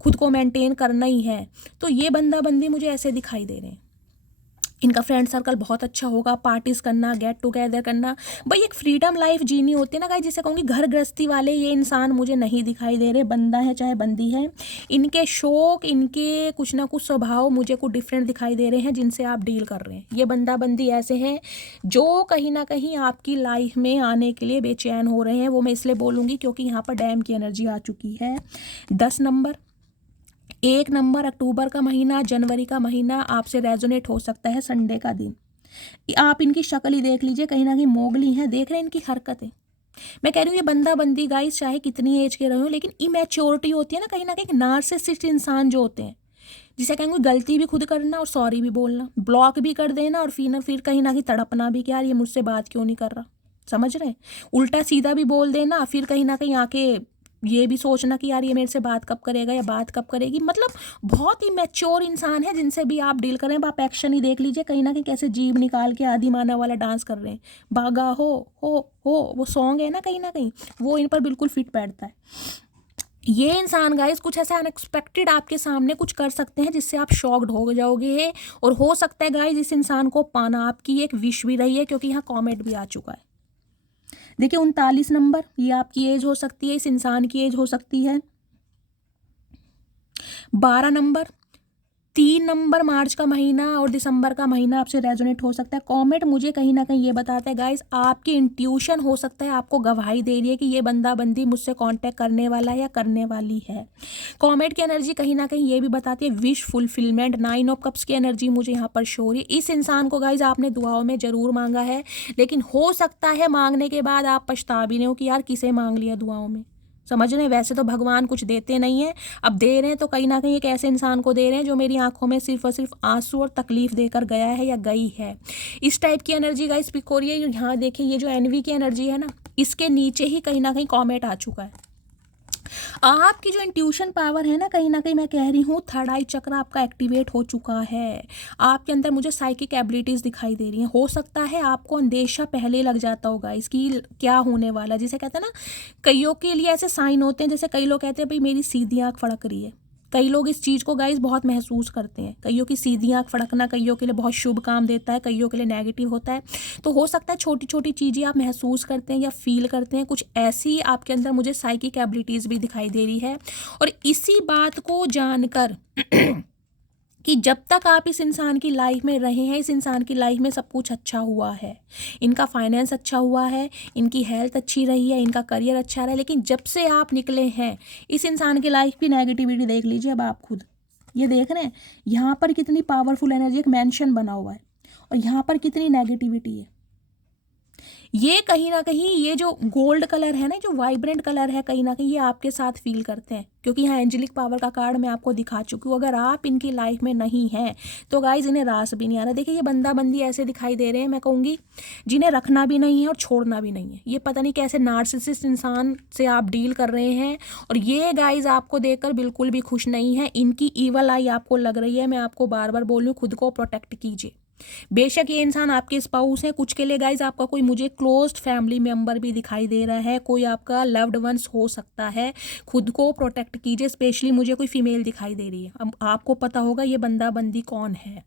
खुद को मेंटेन करना ही है। तो ये बंदा बंदी मुझे ऐसे दिखाई दे रहे हैं। इनका फ्रेंड सर्कल बहुत अच्छा होगा, पार्टीज करना, गेट टुगेदर करना, भाई एक फ्रीडम लाइफ जीनी होती है ना गाइस, जिसे कहूँगी घर गृहस्थी वाले ये इंसान मुझे नहीं दिखाई दे रहे, बंदा है चाहे बंदी है। इनके शौक, इनके कुछ ना कुछ स्वभाव मुझे कुछ डिफरेंट दिखाई दे रहे हैं जिनसे आप डील कर रहे हैं। ये बंदा बंदी ऐसे हैं जो कहीं ना कहीं आपकी लाइफ में आने के लिए बेचैन हो रहे हैं। वो मैं इसलिए बोलूँगी क्योंकि यहाँ पर डैम की एनर्जी आ चुकी है। 10 नंबर, 1 नंबर, अक्टूबर का महीना, जनवरी का महीना आपसे रेजोनेट हो सकता है। संडे का दिन, आप इनकी शक्ल ही देख लीजिए, कहीं ना कहीं मोगली हैं, देख रहे हैं इनकी हरकतें। मैं कह रही हूँ ये बंदा बंदी गाइस चाहे कितनी एज के रहे हो, लेकिन इमेच्योरिटी होती है ना कहीं नार्सिसिस्ट इंसान जो होते हैं, जिसे कहेंगे गलती भी खुद करना और सॉरी भी बोलना, ब्लॉक भी कर देना, और फिर कहीं ना कहीं तड़पना भी कि यार ये मुझसे बात क्यों नहीं कर रहा, समझ रहे हैं, उल्टा सीधा भी बोल देना, फिर कहीं ना कहीं आके ये भी सोचना कि यार ये मेरे से बात कब करेगा या बात कब करेगी। मतलब बहुत ही मैच्योर इंसान है जिनसे भी आप डील करें। अब आप एक्शन ही देख लीजिए, कहीं ना कहीं कैसे जीभ निकाल के आदि मानव वाला डांस कर रहे हैं। भागा हो वो सॉन्ग है ना, कहीं ना कहीं वो इन पर बिल्कुल फिट बैठता है। ये इंसान गाइस कुछ ऐसा अनएक्सपेक्टेड आपके सामने कुछ कर सकते हैं जिससे आप शॉक्ड हो जाओगे। और हो सकता है गाइस इस इंसान को पाना आपकी एक विश भी रही है, क्योंकि यहाँ कॉमेंट भी आ चुका है। देखिए 39 नंबर, ये आपकी एज हो सकती है, इस इंसान की एज हो सकती है। 12 नंबर, 3 नंबर मार्च का महीना और दिसंबर का महीना आपसे रेजोनेट हो सकता है। कमेंट मुझे कहीं ना कहीं ये बताता है गाइस, आपकी इंट्यूशन हो सकता है आपको गवाही दे रही है कि ये बंदा बंदी मुझसे कांटेक्ट करने वाला है या करने वाली है। कमेंट की एनर्जी कहीं ना कहीं ये भी बताती है विश फुलफिलमेंट। 9 ऑफ कप्स की एनर्जी मुझे यहाँ पर शो हो रही है। इस इंसान को गाइस आपने दुआओं में जरूर मांगा है, लेकिन हो सकता है मांगने के बाद आप पछता भी नहीं हो कि यार किसे मांग लिया दुआओं में। समझ रहे हैं, वैसे तो भगवान कुछ देते नहीं है, अब दे रहे हैं तो कहीं ना कहीं एक ऐसे इंसान को दे रहे हैं जो मेरी आंखों में सिर्फ और सिर्फ आंसू और तकलीफ देकर गया है या गई है। इस टाइप की एनर्जी गाइस पिक हो रही है। यहाँ देखिए ये जो एनवी की एनर्जी है ना, इसके नीचे ही कहीं ना कहीं कॉमेंट आ चुका है। आपकी जो इंट्यूशन पावर है ना, कहीं ना कहीं मैं कह रही हूँ थर्ड आई चक्र आपका एक्टिवेट हो चुका है। आपके अंदर मुझे साइकिक एबिलिटीज दिखाई दे रही हैं। हो सकता है आपको अंदेशा पहले लग जाता होगा इसकी क्या होने वाला, जिसे कहते हैं ना, कईयों के लिए ऐसे साइन होते हैं, जैसे कई लोग कहते हैं भाई मेरी सीधी आंख फड़क रही है। कई लोग इस चीज़ को गाइस बहुत महसूस करते हैं। कईयों की सीधी आंख फड़कना कईयों के लिए बहुत शुभ काम देता है, कईयों के लिए नेगेटिव होता है। तो हो सकता है छोटी छोटी चीज़ें आप महसूस करते हैं या फील करते हैं, कुछ ऐसी आपके अंदर मुझे साइकिक एबिलिटीज़ भी दिखाई दे रही है। और इसी बात को जानकर कि जब तक आप इस इंसान की लाइफ में रहे हैं, इस इंसान की लाइफ में सब कुछ अच्छा हुआ है। इनका फाइनेंस अच्छा हुआ है, इनकी हेल्थ अच्छी रही है, इनका करियर अच्छा रहा है। लेकिन जब से आप निकले हैं, इस इंसान की लाइफ की नेगेटिविटी देख लीजिए। अब आप खुद ये देख रहे हैं यहाँ पर कितनी पावरफुल एनर्जी, एक मेंशन बना हुआ है, और यहाँ पर कितनी नेगेटिविटी है। ये कहीं ना कहीं ये जो गोल्ड कलर है ना, जो वाइब्रेंट कलर है, कहीं ना कहीं ये आपके साथ फील करते हैं, क्योंकि यहाँ एंजेलिक पावर का कार्ड मैं आपको दिखा चुकी हूँ। अगर आप इनकी लाइफ में नहीं हैं तो गाइज इन्हें रास भी नहीं आ रहा। देखिए ये बंदा बंदी ऐसे दिखाई दे रहे हैं, मैं कहूँगी जिन्हें रखना भी नहीं है और छोड़ना भी नहीं है। ये पता नहीं कैसे नार्सिसिस्ट इंसान से आप डील कर रहे हैं, और ये गाइज आपको देखकर बिल्कुल भी खुश नहीं है। इनकी ईवल आई आपको लग रही है। मैं आपको बार बार बोल रही हूँ, खुद को प्रोटेक्ट कीजिए। बेशक ये इंसान आपके स्पाउस है, कुछ के लिए गाइज आपका कोई मुझे क्लोज्ड फैमिली मेंबर भी दिखाई दे रहा है, कोई आपका लव्ड वंस हो सकता है। खुद को प्रोटेक्ट कीजिए। स्पेशली मुझे कोई फीमेल दिखाई दे रही है। अब आपको पता होगा ये बंदा बंदी कौन है।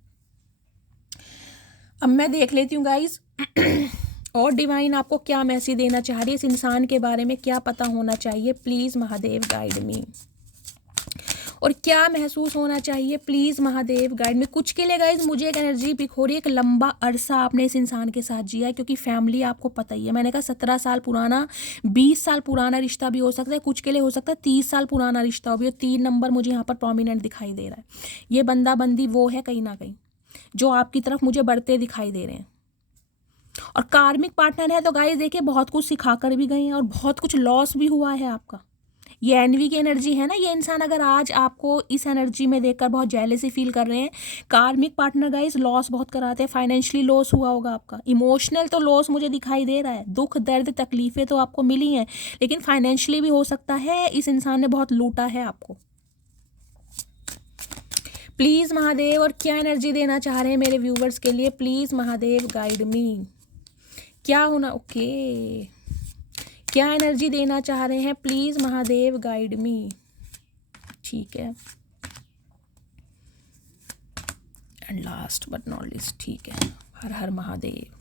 अब मैं देख लेती हूँ गाइज और डिवाइन आपको क्या मैसेज देना चाह रही है, इस इंसान के बारे में क्या पता होना चाहिए। प्लीज़ महादेव गाइड मी। और क्या महसूस होना चाहिए, प्लीज़ महादेव गाइड में। कुछ के लिए गाइज मुझे एक एनर्जी पिक हो रही है, एक लंबा अरसा आपने इस इंसान के साथ जिया है, क्योंकि फैमिली आपको पता ही है, मैंने कहा 17 साल पुराना, 20 साल पुराना रिश्ता भी हो सकता है, कुछ के लिए हो सकता है 30 साल पुराना रिश्ता हो भी। 3 नंबर मुझे यहाँ पर प्रोमिनेंट दिखाई दे रहा है। ये बंदा बंदी वो है कहीं ना कहीं जो आपकी तरफ मुझे बढ़ते दिखाई दे रहे हैं। और कार्मिक पार्टनर है तो गाइज देखिए बहुत कुछ सिखा कर भी गए हैं और बहुत कुछ लॉस भी हुआ है आपका। ये एनवी की एनर्जी है ना, ये इंसान अगर आज आपको इस एनर्जी में देखकर बहुत जेलसी फील कर रहे हैं, कार्मिक पार्टनर गाइस लॉस बहुत कराते हैं। फाइनेंशियली लॉस हुआ होगा आपका, इमोशनल तो लॉस मुझे दिखाई दे रहा है, दुख दर्द तकलीफें तो आपको मिली हैं, लेकिन फाइनेंशियली भी हो सकता है इस इंसान ने बहुत लूटा है आपको। प्लीज़ महादेव, और क्या एनर्जी देना चाह रहे हैं मेरे व्यूवर्स के लिए, प्लीज़ महादेव गाइड मी। क्या होना, ओके, क्या एनर्जी देना चाह रहे हैं, प्लीज़ महादेव गाइड मी। ठीक है, and last but not least, ठीक है, हर हर महादेव।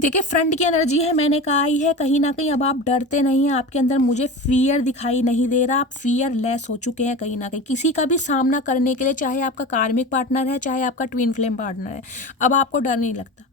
देखिए फ्रंट की एनर्जी है, मैंने कहा ही है, कहीं ना कहीं अब आप डरते नहीं हैं, आपके अंदर मुझे फियर दिखाई नहीं दे रहा, आप फियर लेस हो चुके हैं कहीं ना कहीं किसी का भी सामना करने के लिए, चाहे आपका कार्मिक पार्टनर है चाहे आपका ट्विन फ्लेम पार्टनर है। अब आपको डर नहीं लगता,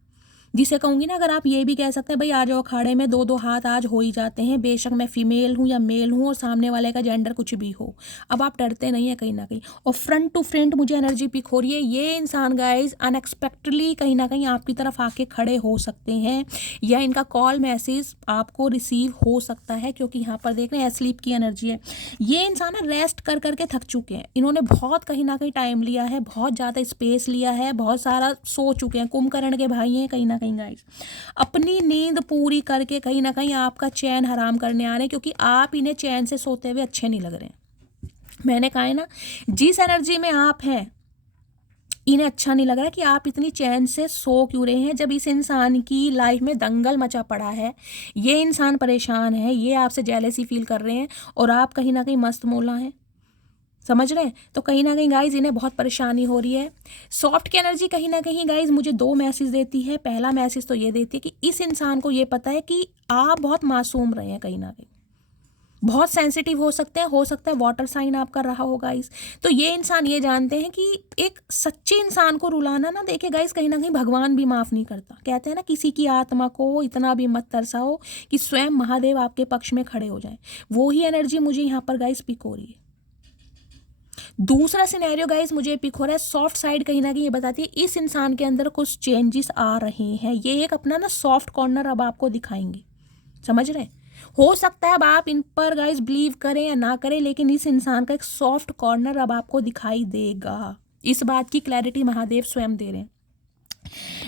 जिसे कहूँगी ना, अगर आप ये भी कह सकते हैं भाई आ जाओ अखाड़े में, 2-2 हाथ आज हो ही जाते हैं, बेशक मैं फीमेल हूँ या मेल हूँ और सामने वाले का जेंडर कुछ भी हो, अब आप डरते नहीं है कहीं ना कहीं। और फ्रंट टू फ्रंट मुझे एनर्जी पिक हो रही है, ये इंसान गाइज अनएक्सपेक्टेडली कहीं ना कहीं आपकी तरफ आके खड़े हो सकते हैं, या इनका कॉल मैसेज आपको रिसीव हो सकता है, क्योंकि यहाँ पर देख रहे हैं स्लीप की एनर्जी है। ये इंसान रेस्ट कर करके थक चुके हैं, इन्होंने बहुत कहीं ना कहीं टाइम लिया है, बहुत ज़्यादा स्पेस लिया है, बहुत सारा सो चुके हैं, कुंभकर्ण के भाई हैं कहीं ना कहीं कहीं गाइस अपनी नींद पूरी करके कहीं ना कहीं आपका चैन हराम करने आ रहे हैं, क्योंकि आप इन्हें चैन से सोते हुए अच्छे नहीं लग रहे हैं। मैंने कहा है ना, जिस एनर्जी में आप हैं इन्हें अच्छा नहीं लग रहा है कि आप इतनी चैन से सो क्यों रहे हैं, जब इस इंसान की लाइफ में दंगल मचा पड़ा है, ये इंसान परेशान है, ये आपसे जेलसी फील कर रहे हैं और आप कहीं ना कहीं मस्त मौला हैं, समझ रहे हैं। तो कहीं ना कहीं गाइज इन्हें बहुत परेशानी हो रही है। सॉफ्ट की एनर्जी कहीं ना कहीं गाइज मुझे 2 मैसेज देती है। पहला मैसेज तो ये देती है कि इस इंसान को ये पता है कि आप बहुत मासूम रहे हैं, कहीं ना कहीं बहुत सेंसिटिव हो सकते हैं, हो सकता है वाटर साइन आपका रहा हो गाइस। तो ये इंसान ये जानते हैं कि एक सच्चे इंसान को रुलाना ना, देखिए गाइस कहीं ना कहीं भगवान भी माफ़ नहीं करता। कहते हैं ना, किसी की आत्मा को इतना भी मत तरसाओ कि स्वयं महादेव आपके पक्ष में खड़े हो जाएं। वो ही एनर्जी मुझे यहाँ पर गाइस पिक हो रही है। दूसरा सिनेरियो गाइस मुझे पिक हो रहा है, सॉफ्ट साइड कहीं ना कहीं ये बताती है इस इंसान के अंदर कुछ चेंजेस आ रहे हैं। ये एक अपना ना सॉफ्ट कॉर्नर अब आपको दिखाएंगे, समझ रहे हैं। हो सकता है अब आप इन पर गाइस बिलीव करें या ना करें, लेकिन इस इंसान का एक सॉफ्ट कॉर्नर अब आपको दिखाई देगा। इस बात की क्लैरिटी महादेव स्वयं दे रहे हैं।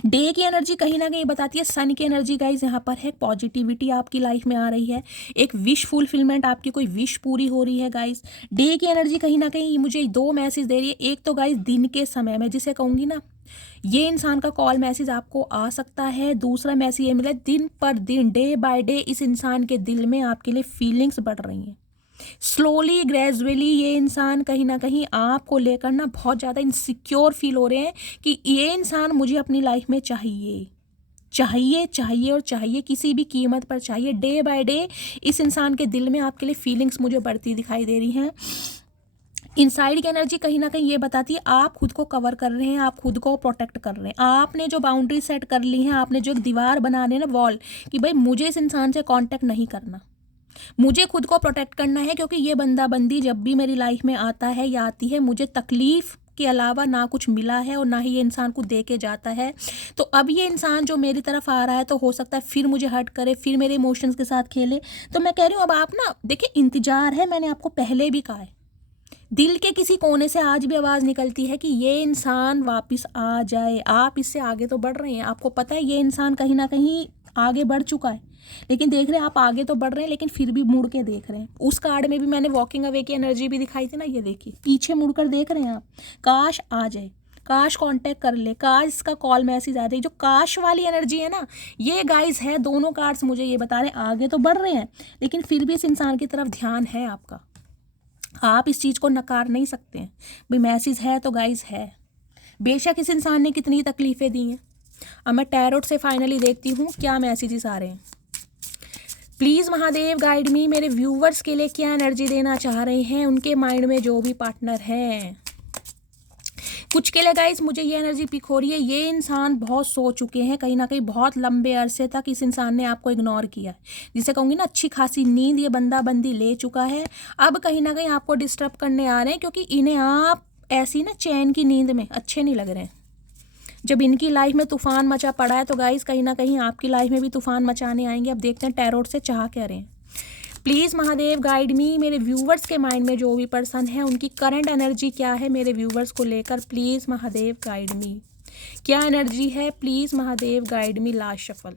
डे की एनर्जी कहीं ना कहीं बताती है, सन की एनर्जी गाइज यहाँ पर है, पॉजिटिविटी आपकी लाइफ में आ रही है, एक विश फुलफिलमेंट, आपकी कोई विश पूरी हो रही है गाइज। डे की एनर्जी कहीं ना कहीं मुझे 2 मैसेज दे रही है। एक तो गाइज दिन के समय में जिसे कहूँगी ना, ये इंसान का कॉल मैसेज आपको आ सकता है। दूसरा मैसेज ये मिला, दिन पर दिन डे बाय डे इस इंसान के दिल में आपके लिए फीलिंग्स बढ़ रही हैं। स्लोली ग्रेजुअली ये इंसान कहीं ना कहीं आपको लेकर ना बहुत ज़्यादा इनसिक्योर फील हो रहे हैं कि ये इंसान मुझे अपनी लाइफ में चाहिए चाहिए चाहिए और चाहिए, किसी भी कीमत पर चाहिए। डे बाय डे इस इंसान के दिल में आपके लिए फीलिंग्स मुझे बढ़ती दिखाई दे रही हैं। इनसाइड की एनर्जी कहीं ना कहीं ये बताती है आप खुद को कवर कर रहे हैं, आप खुद को प्रोटेक्ट कर रहे हैं। आपने जो बाउंड्री सेट कर ली है, आपने जो एक दीवार बना ली है ना, वॉल, कि भाई मुझे इस इंसान से कांटेक्ट नहीं करना, मुझे खुद को प्रोटेक्ट करना है, क्योंकि ये बंदा बंदी जब भी मेरी लाइफ में आता है या आती है, मुझे तकलीफ के अलावा ना कुछ मिला है और ना ही ये इंसान को दे के जाता है। तो अब ये इंसान जो मेरी तरफ आ रहा है, तो हो सकता है फिर मुझे हर्ट करे, फिर मेरे इमोशंस के साथ खेले। तो मैं कह रही हूँ अब आप ना देखिए, इंतजार है, मैंने आपको पहले भी कहा है, दिल के किसी कोने से आज भी आवाज़ निकलती है कि ये इंसान वापस आ जाए। आप इससे आगे तो बढ़ रहे हैं, आपको पता है ये इंसान कहीं ना कहीं आगे बढ़ चुका है, लेकिन देख रहे हैं आप आगे तो बढ़ रहे हैं, लेकिन फिर भी मुड़ के देख रहे हैं। उस कार्ड में भी मैंने वॉकिंग अवे की एनर्जी भी दिखाई थी ना, ये देखिए पीछे मुड़कर देख रहे हैं आप, काश आ जाए, काश कांटेक्ट कर ले, काश इसका कॉल मैसेज आ जाए। जो काश वाली एनर्जी है ना, ये गाइस है, दोनों कार्ड्स मुझे ये बता रहे हैं आगे तो बढ़ रहे हैं, लेकिन फिर भी इस इंसान की तरफ ध्यान है आपका। आप इस चीज़ को नकार नहीं सकते हैं, भाई मैसेज है तो गाइस है, बेशक इस इंसान ने कितनी तकलीफ़ें दी हैं। अब मैं टैरोट से फाइनली देखती हूँ क्या मैसेजेस आ रहे हैं। प्लीज़ महादेव गाइड मी, मेरे व्यूवर्स के लिए क्या एनर्जी देना चाह रहे हैं, उनके माइंड में जो भी पार्टनर है। कुछ के लिए गाइस मुझे ये एनर्जी पिक हो रही है, ये इंसान बहुत सो चुके हैं, कहीं ना कहीं बहुत लंबे अरसे तक इस इंसान ने आपको इग्नोर किया है, जिसे कहूँगी ना अच्छी खासी नींद ये बंदा बंदी ले चुका है। अब कहीं ना कहीं आपको डिस्टर्ब करने आ रहे हैं, क्योंकि इन्हें आप ऐसी ना चैन की नींद में अच्छे नहीं लग रहे हैं। जब इनकी लाइफ में तूफान मचा पड़ा है, तो गाइस कहीं ना कहीं आपकी लाइफ में भी तूफान मचाने आएंगे। अब देखते हैं टैरोट से चाह कह रहे हैं। प्लीज़ महादेव गाइड मी, मेरे व्यूवर्स के माइंड में जो भी पर्सन है उनकी करंट एनर्जी क्या है मेरे व्यूवर्स को लेकर। प्लीज़ महादेव गाइड मी, क्या एनर्जी है, please Mahadev guide me. Last shuffle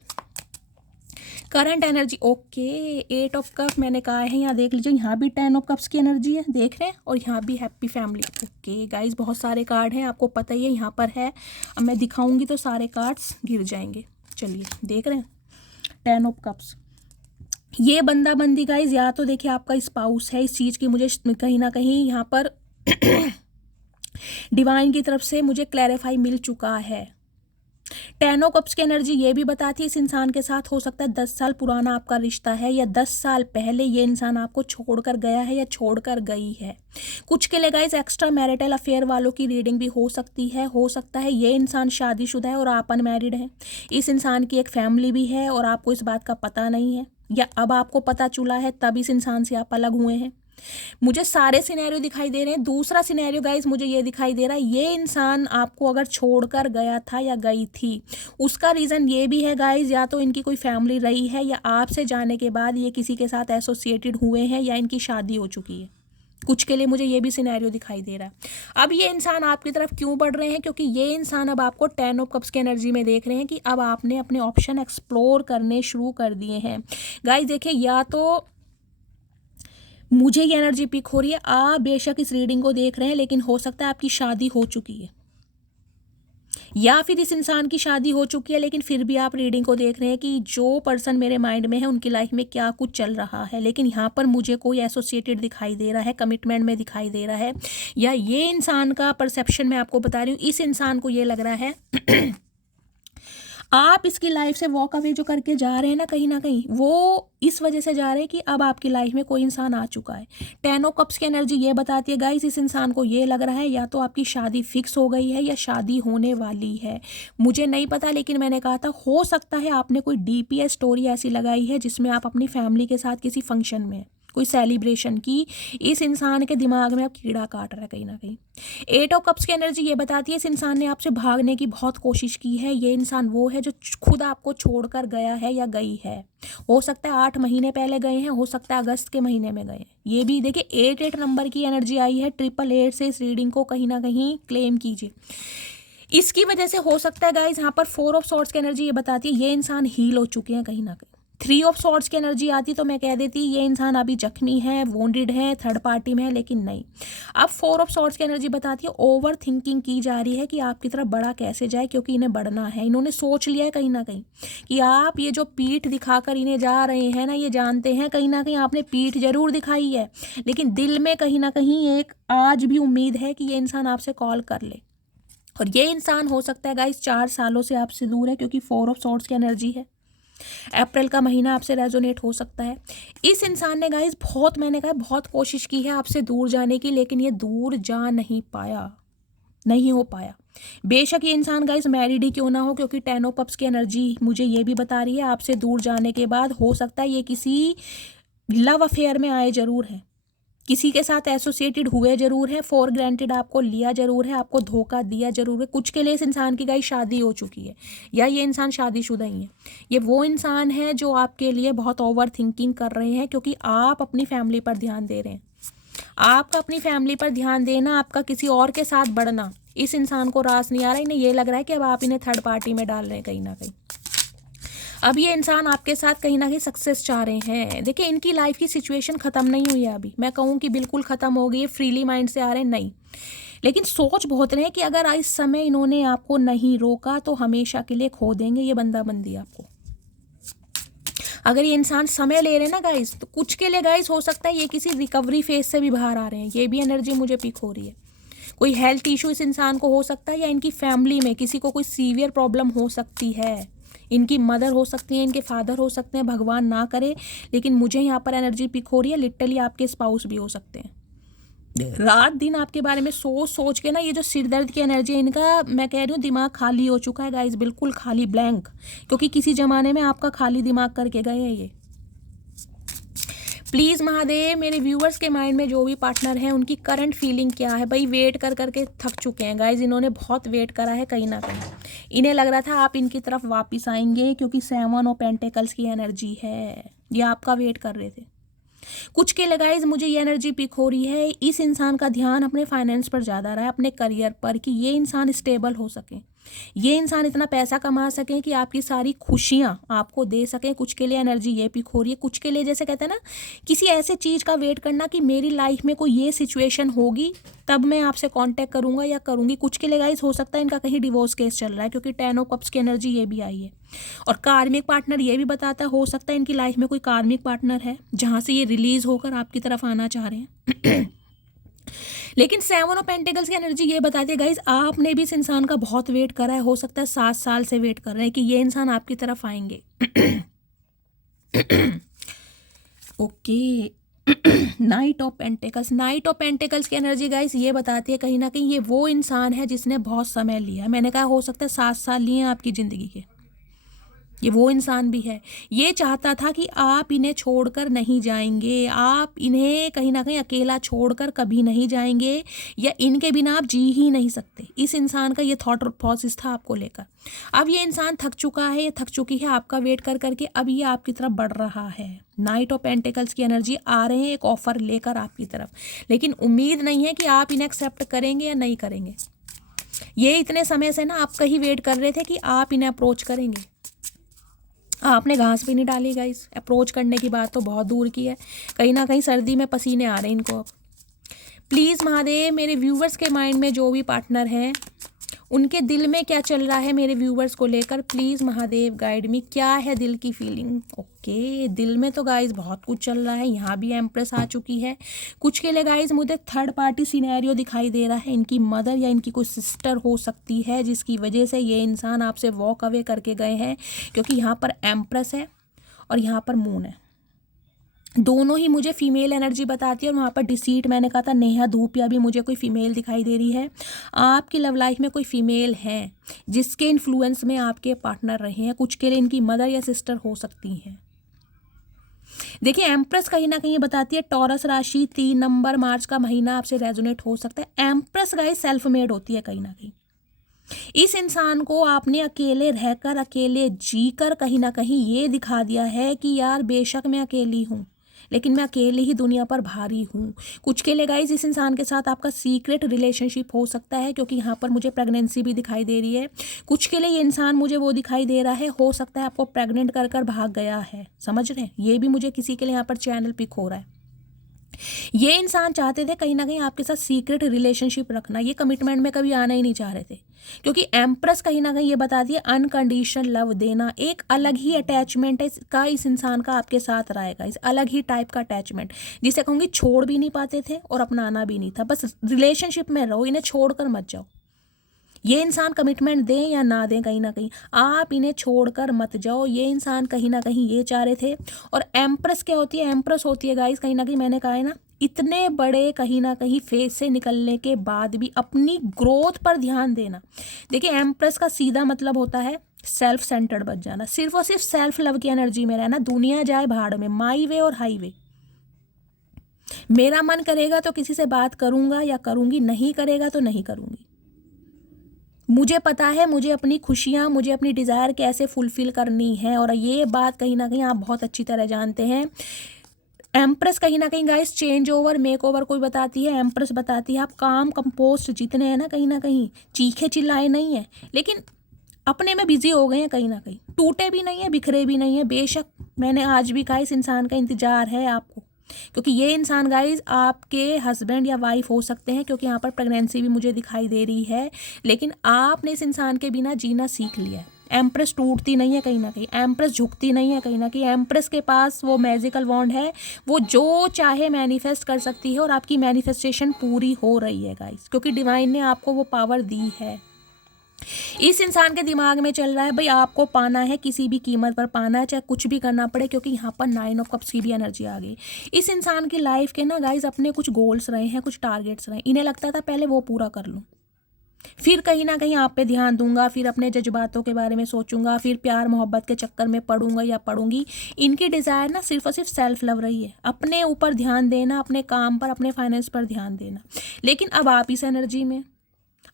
current energy, okay 8 of cup मैंने कहा है, यहाँ देख लीजिए, यहाँ भी 10 ऑफ कप्स की एनर्जी है, देख रहे हैं, और यहाँ भी हैप्पी फैमिली। ओके गाइज, बहुत सारे कार्ड हैं, आपको पता ही है यहाँ पर है। अब मैं दिखाऊंगी तो सारे कार्ड्स गिर जाएंगे। चलिए देख रहे हैं 10 ऑफ कप्स, ये बंदा बंदी गाइज या तो देखिए आपका स्पाउस है। इस चीज़ की मुझे कहीं ना कहीं यहाँ पर डिवाइन की तरफ से मुझे क्लैरिफाई मिल चुका है। 10 ऑफ कप्स की एनर्जी ये भी बताती है इस इंसान के साथ हो सकता है 10 साल पुराना आपका रिश्ता है, या 10 साल पहले ये इंसान आपको छोड़कर गया है या छोड़कर गई है। कुछ के लिए गाइस एक्स्ट्रा मैरिटल अफेयर वालों की रीडिंग भी हो सकती है। हो सकता है ये इंसान शादीशुदा है और आप अनमैरिड हैं, इस इंसान की एक फैमिली भी है और आपको इस बात का पता नहीं है, या अब आपको पता चला है तब इस इंसान से आप अलग हुए हैं। मुझे सारे सिनेरियो दिखाई दे रहे हैं। दूसरा सिनेरियो गाइस मुझे ये दिखाई दे रहा है, ये इंसान आपको अगर छोड़कर गया था या गई थी, उसका रीज़न ये भी है गाइस, या तो इनकी कोई फैमिली रही है, या आपसे जाने के बाद ये किसी के साथ एसोसिएटेड हुए हैं, या इनकी शादी हो चुकी है। कुछ के लिए मुझे ये भी सिनेरियो दिखाई दे रहा है। अब ये इंसान आपकी तरफ क्यों बढ़ रहे हैं, क्योंकि ये इंसान अब आपको 10 ऑफ कप्स की एनर्जी में देख रहे हैं कि अब आपने अपने ऑप्शन एक्सप्लोर करने शुरू कर दिए हैं। गाइस देखिए, या तो मुझे ये एनर्जी पिक हो रही है, आप बेशक इस रीडिंग को देख रहे हैं लेकिन हो सकता है आपकी शादी हो चुकी है, या फिर इस इंसान की शादी हो चुकी है लेकिन फिर भी आप रीडिंग को देख रहे हैं कि जो पर्सन मेरे माइंड में है उनकी लाइफ में क्या कुछ चल रहा है, लेकिन यहाँ पर मुझे कोई एसोसिएटेड दिखाई दे रहा है, कमिटमेंट में दिखाई दे रहा है, या ये इंसान का परसेप्शन मैं आपको बता रही हूँ, इस इंसान को ये लग रहा है आप इसकी लाइफ से वॉक अवे जो करके जा रहे हैं ना कहीं वो इस वजह से जा रहे हैं कि अब आपकी लाइफ में कोई इंसान आ चुका है। 10 ऑफ कप्स की एनर्जी ये बताती है गाइस, इस इंसान को ये लग रहा है या तो आपकी शादी फिक्स हो गई है या शादी होने वाली है, मुझे नहीं पता, लेकिन मैंने कहा था हो सकता है आपने कोई डीपीएस स्टोरी ऐसी लगाई है जिसमें आप अपनी फैमिली के साथ किसी फंक्शन में, कोई सेलिब्रेशन की, इस इंसान के दिमाग में अब कीड़ा काट रहा है कहीं ना कहीं। 8 ऑफ कप्स की एनर्जी ये बताती है इस इंसान ने आपसे भागने की बहुत कोशिश की है, ये इंसान वो है जो खुद आपको छोड़कर गया है या गई है, हो सकता है 8 महीने पहले गए हैं, हो सकता है अगस्त के महीने में गए हैं। ये भी देखिए 8 नंबर की एनर्जी आई है, 888 से इस रीडिंग को कहीं ना कहीं क्लेम कीजिए। इसकी वजह से हो सकता है गाइज यहाँ पर 4 ऑफ सॉर्ड्स की एनर्जी ये बताती है ये इंसान हील हो चुके हैं कहीं ना कहीं। 3 ऑफ सॉर्ड्स की एनर्जी आती तो मैं कह देती ये इंसान अभी जख्मी है, वोंडेड है, थर्ड पार्टी में है, लेकिन नहीं। अब 4 ऑफ सॉर्ड्स की एनर्जी बताती है ओवर थिंकिंग की जा रही है कि आपकी तरफ बढ़ा कैसे जाए, क्योंकि इन्हें बढ़ना है, इन्होंने सोच लिया है कहीं ना कहीं कि आप ये जो पीठ दिखाकर इन्हें जा रहे हैं ना, ये जानते हैं कहीं ना कहीं आपने पीठ जरूर दिखाई है, लेकिन दिल में कहीं ना कहीं एक आज भी उम्मीद है कि ये इंसान आपसे कॉल कर ले। और ये इंसान हो सकता है गाइस 4 सालों से आपसे दूर है, क्योंकि 4 ऑफ सॉर्ड्स की एनर्जी है। अप्रैल का महीना आपसे रेजोनेट हो सकता है। इस इंसान ने गाइस बहुत, मैंने कहा बहुत कोशिश की है आपसे दूर जाने की, लेकिन ये दूर जा नहीं पाया, नहीं हो पाया। बेशक ये इंसान गाइस मैरिड ही क्यों ना हो, क्योंकि 10 ऑफ कप्स की एनर्जी मुझे ये भी बता रही है आपसे दूर जाने के बाद हो सकता है ये किसी लव अफेयर में आए जरूर है, किसी के साथ एसोसिएटेड हुए जरूर है, फॉर ग्रांटेड आपको लिया जरूर है, आपको धोखा दिया जरूर है। कुछ के लिए इस इंसान की गाइस शादी हो चुकी है, या ये इंसान शादीशुदा ही है। ये वो इंसान है जो आपके लिए बहुत ओवर थिंकिंग कर रहे हैं, क्योंकि आप अपनी फैमिली पर ध्यान दे रहे हैं। आपका अपनी फैमिली पर ध्यान देना, आपका किसी और के साथ बढ़ना, इस इंसान को रास नहीं आ रहा। इन्हें ये लग रहा है कि अब आप इन्हें थर्ड पार्टी में डाल रहे हैं कहीं ना कहीं। अब ये इंसान आपके साथ कहीं ना कहीं सक्सेस चाह रहे हैं। देखिए इनकी लाइफ की सिचुएशन ख़त्म नहीं हुई है अभी, मैं कहूँ कि बिल्कुल ख़त्म हो गई है, फ्रीली माइंड से आ रहे हैं नहीं, लेकिन सोच बहुत रहे हैं कि अगर इस समय इन्होंने आपको नहीं रोका तो हमेशा के लिए खो देंगे ये बंदा बंदी आपको। अगर ये इंसान समय ले रहे हैं ना गाइस, तो कुछ के लिए गाइस हो सकता है ये किसी रिकवरी फेज से भी बाहर आ रहे हैं, ये भी एनर्जी मुझे पिक हो रही है। कोई हेल्थ इशू इस इंसान को हो सकता है, या इनकी फैमिली में किसी को कोई सीवियर प्रॉब्लम हो सकती है, इनकी मदर हो सकती है, इनके फादर हो सकते हैं, भगवान ना करे, लेकिन मुझे यहाँ पर एनर्जी पिक हो रही है लिटरली आपके स्पाउस भी हो सकते हैं। रात दिन आपके बारे में सोच सोच के ना ये जो सिर दर्द की एनर्जी है इनका, मैं कह रही हूँ दिमाग खाली हो चुका है गाइस, बिल्कुल खाली, ब्लैंक, क्योंकि किसी जमाने में आपका खाली दिमाग करके गए हैं ये। प्लीज़ महादेव मेरे व्यूअर्स के माइंड में जो भी पार्टनर हैं उनकी करंट फीलिंग क्या है भाई। वेट कर करके थक चुके हैं गाइज, इन्होंने बहुत वेट करा है कहीं ना कहीं, इन्हें लग रहा था आप इनकी तरफ वापस आएंगे, क्योंकि 7 ऑफ पेंटिकल्स की एनर्जी है, ये आपका वेट कर रहे थे। कुछ के लगाइज मुझे ये एनर्जी पिक हो रही है, इस इंसान का ध्यान अपने फाइनेंस पर ज़्यादा रहा है, अपने करियर पर, कि ये इंसान स्टेबल हो सके, ये इंसान इतना पैसा कमा सके कि आपकी सारी खुशियाँ आपको दे सके। कुछ के लिए एनर्जी ये पिक हो रही है, कुछ के लिए जैसे कहते हैं ना किसी ऐसे चीज़ का वेट करना कि मेरी लाइफ में कोई ये सिचुएशन होगी तब मैं आपसे कांटेक्ट करूंगा या करूंगी। कुछ के लिए गाइस हो सकता है इनका कहीं डिवोर्स केस चल रहा है, क्योंकि 10 ऑफ कप्स की एनर्जी ये भी आई है। और कार्मिक पार्टनर ये भी बताता है हो सकता है इनकी लाइफ में कोई कार्मिक पार्टनर है जहाँ से ये रिलीज होकर आपकी तरफ आना चाह रहे हैं। लेकिन 7 ऑफ पेंटिकल्स की एनर्जी ये बताती है गाइज आपने भी इस इंसान का बहुत वेट करा है, हो सकता है 7 साल से वेट कर रहे हैं कि ये इंसान आपकी तरफ आएंगे। Okay, night of pentacles, night of pentacles की एनर्जी गाइस ये बताती है कहीं ना कहीं ये वो इंसान है जिसने बहुत समय लिया है। मैंने कहा हो सकता है 7 साल लिए हैं आपकी ज़िंदगी के, ये वो इंसान भी है, ये चाहता था कि आप इन्हें छोड़कर नहीं जाएंगे, आप इन्हें कहीं ना कहीं अकेला छोड़कर कभी नहीं जाएंगे, या इनके बिना आप जी ही नहीं सकते। इस इंसान का ये थॉट प्रोसेस था आपको लेकर। अब ये इंसान थक चुका है, ये थक चुकी है आपका वेट कर करके, अब ये आपकी तरफ बढ़ रहा है। नाइट ऑफ पेंटिकल्स की एनर्जी आ रहे हैं एक ऑफर लेकर आपकी तरफ, लेकिन उम्मीद नहीं है कि आप इन्हें एक्सेप्ट करेंगे या नहीं करेंगे। ये इतने समय से ना आपका ही वेट कर रहे थे कि आप इन्हें अप्रोच करेंगे। आपने घास भी नहीं डाली गाइस, अप्रोच करने की बात तो बहुत दूर की है। कहीं ना कहीं सर्दी में पसीने आ रहे हैं इनको। अब प्लीज़ महादेव, मेरे व्यूवर्स के माइंड में जो भी पार्टनर हैं, उनके दिल में क्या चल रहा है मेरे व्यूवर्स को लेकर, प्लीज़ महादेव गाइड मी, क्या है दिल की फीलिंग। ओके, दिल में तो गाइज बहुत कुछ चल रहा है। यहाँ भी एम्प्रेस आ चुकी है। कुछ के लिए गाइज मुझे थर्ड पार्टी सिनेरियो दिखाई दे रहा है। इनकी मदर या इनकी कोई सिस्टर हो सकती है, जिसकी वजह से ये इंसान आपसे वॉक अवे करके गए हैं, क्योंकि यहाँ पर एम्प्रेस है और यहाँ पर मून है। दोनों ही मुझे फीमेल एनर्जी बताती है। और वहाँ पर डिसीट, मैंने कहा था नेहा धूपिया भी मुझे कोई फीमेल दिखाई दे रही है। आपकी लव लाइफ में कोई फीमेल है जिसके इन्फ्लुएंस में आपके पार्टनर रहे हैं। कुछ के लिए इनकी मदर या सिस्टर हो सकती हैं। देखिए, एम्प्रेस कहीं ना कहीं बताती है टॉरस राशि, 3 नंबर, मार्च का महीना आपसे रेजोनेट हो सकता है। एम्प्रेस गाइस सेल्फ मेड होती है कहीं ना कहीं। इस इंसान को आपने अकेले रहकर, अकेले जीकर कहीं ना कहीं ये दिखा दिया है कि यार बेशक मैं अकेली हूँ, लेकिन मैं अकेले ही दुनिया पर भारी हूँ। कुछ के लिए गाइज इस इंसान के साथ आपका सीक्रेट रिलेशनशिप हो सकता है, क्योंकि यहाँ पर मुझे प्रेगनेंसी भी दिखाई दे रही है। कुछ के लिए ये इंसान मुझे वो दिखाई दे रहा है, हो सकता है आपको प्रेग्नेंट कर कर भाग गया है। समझ रहे हैं, ये भी मुझे किसी के लिए यहाँ पर चैनल पिक हो रहा है। ये इंसान चाहते थे कहीं ना कहीं आपके साथ सीक्रेट रिलेशनशिप रखना, ये कमिटमेंट में कभी आना ही नहीं चाह रहे थे, क्योंकि एम्प्रेस कहीं ना कहीं ये बताती है अनकंडीशनल लव देना। एक अलग ही अटैचमेंट है का इस इंसान का आपके साथ रहेगा, इस अलग ही टाइप का अटैचमेंट, जिसे कहूँगी छोड़ भी नहीं पाते थे और अपनाना भी नहीं था। बस रिलेशनशिप में रहो, इन्हें छोड़कर मत जाओ। ये इंसान कमिटमेंट दें या ना दें, कहीं ना कहीं आप इन्हें छोड़कर मत जाओ। ये इंसान कहीं ना कहीं ये चाह रहे थे। और एम्प्रेस क्या होती है? एम्प्रेस होती है गाइस कहीं ना कहीं, मैंने कहा है ना, इतने बड़े कहीं ना कहीं फेज से निकलने के बाद भी अपनी ग्रोथ पर ध्यान देना। देखिए, एम्प्रेस का सीधा मतलब होता है सेल्फ सेंटर्ड बच जाना, सिर्फ और सिर्फ सेल्फ लव की एनर्जी में रहना। दुनिया जाए भाड़ में, माई वे और हाईवे। मेरा मन करेगा तो किसी से बात करूंगा या करूंगी, नहीं करेगा तो नहीं करूंगी। मुझे पता है मुझे अपनी खुशियाँ, मुझे अपनी डिज़ायर कैसे फुलफ़िल करनी है, और ये बात कहीं ना कहीं आप बहुत अच्छी तरह जानते हैं। एम्प्रेस कहीं ना कहीं guys change over, make over कोई बताती है, एम्प्रेस बताती है आप काम कंपोस्ट जितने हैं ना, कहीं ना कहीं चीखे चिल्लाए नहीं है, लेकिन अपने में बिजी हो गए हैं। कहीं ना कहीं टूटे भी नहीं है, बिखरे भी नहीं है। बेशक मैंने आज भी कहा इस इंसान का इंतजार है आपको, क्योंकि ये इंसान गाइज आपके हस्बैंड या वाइफ हो सकते हैं, क्योंकि यहाँ पर प्रेगनेंसी भी मुझे दिखाई दे रही है। लेकिन आपने इस इंसान के बिना जीना सीख लिया है। एम्प्रेस टूटती नहीं है कहीं ना कहीं, एम्प्रेस झुकती नहीं है कहीं ना कहीं। एम्प्रेस के पास वो मैजिकल वॉन्ड है, वो जो चाहे मैनिफेस्ट कर सकती है, और आपकी मैनिफेस्टेशन पूरी हो रही है गाइज, क्योंकि डिवाइन ने आपको वो पावर दी है। इस इंसान के दिमाग में चल रहा है भाई आपको पाना है, किसी भी कीमत पर पाना है, चाहे कुछ भी करना पड़े, क्योंकि यहाँ पर 9 ऑफ कप्स की भी एनर्जी आ गई। इस इंसान की लाइफ के ना गाइज अपने कुछ गोल्स रहे हैं, कुछ टारगेट्स रहे हैं। इन्हें लगता था पहले वो पूरा कर लूँ, फिर कहीं ना कहीं आप पे ध्यान दूंगा, फिर अपने जज्बातों के बारे में सोचूंगा, फिर प्यार मोहब्बत के चक्कर में पड़ूंगा या पड़ूंगी। इनकी डिज़ायर ना सिर्फ और सिर्फ सेल्फ लव रही है, अपने ऊपर ध्यान देना, अपने काम पर, अपने फाइनेंस पर ध्यान देना। लेकिन अब आप इस एनर्जी में,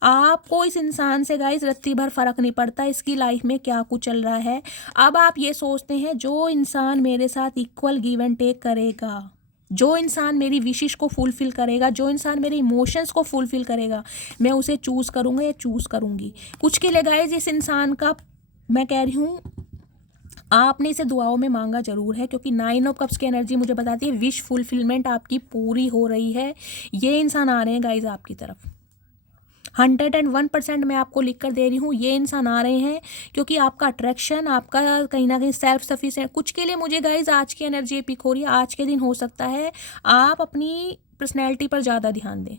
आपको इस इंसान से गाइस रत्ती भर फर्क नहीं पड़ता इसकी लाइफ में क्या कुछ चल रहा है। अब आप ये सोचते हैं जो इंसान मेरे साथ इक्वल गिव एंड टेक करेगा, जो इंसान मेरी विशेष को फुलफिल करेगा, जो इंसान मेरे इमोशंस को फुलफिल करेगा, मैं उसे चूज़ करूँगा या चूज़ करूँगी। कुछ के लिए गाइस इस इंसान का, मैं कह रही हूँ, आपने इसे दुआओं में मांगा जरूर है, क्योंकि 9 ऑफ कप्स की एनर्जी मुझे बताती है विश फुलफिलमेंट आपकी पूरी हो रही है। ये इंसान आ रहे हैं गाइज आपकी तरफ, 101% मैं आपको लिख कर दे रही हूँ। ये इंसान आ रहे हैं क्योंकि आपका अट्रैक्शन, आपका कहीं ना कहीं सेल्फ सफिशिएंट। कुछ के लिए मुझे गाइज आज की एनर्जी पिक हो रही है। आज के दिन हो सकता है आप अपनी पर्सनैलिटी पर ज़्यादा ध्यान दें,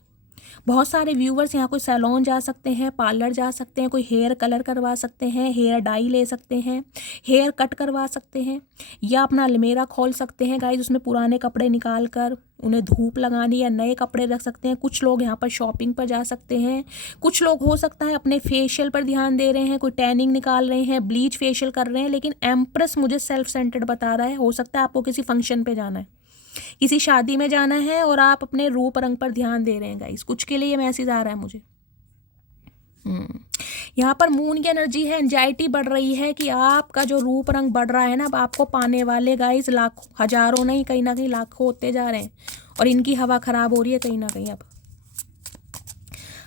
बहुत सारे व्यूवर्स यहाँ कोई सैलून जा सकते हैं, पार्लर जा सकते हैं, कोई हेयर कलर करवा सकते हैं, हेयर डाई ले सकते हैं, हेयर कट करवा सकते हैं, या अपना अलमीरा खोल सकते हैं गाइज, उसमें पुराने कपड़े निकाल कर उन्हें धूप लगानी या नए कपड़े रख सकते हैं। कुछ लोग यहाँ पर शॉपिंग पर जा सकते हैं, कुछ लोग हो सकता है अपने फेशियल पर ध्यान दे रहे हैं, कोई टैनिंग निकाल रहे हैं, ब्लीच फेशियल कर रहे हैं। लेकिन एम्प्रेस मुझे सेल्फ सेंटर्ड बता रहा है, हो सकता है आपको किसी फंक्शन पे जाना है, किसी शादी में जाना है और आप अपने रूप रंग पर ध्यान दे रहे हैं गाइस, कुछ के लिए ये मैसेज आ रहा है मुझे। यहाँ पर मून की एनर्जी है, एंजाइटी बढ़ रही है कि आपका जो रूप रंग बढ़ रहा है ना, अब आपको पाने वाले गाइस लाखों, हजारों नहीं, कहीं ना कहीं लाखों होते जा रहे हैं और इनकी हवा खराब हो रही है कहीं ना कहीं।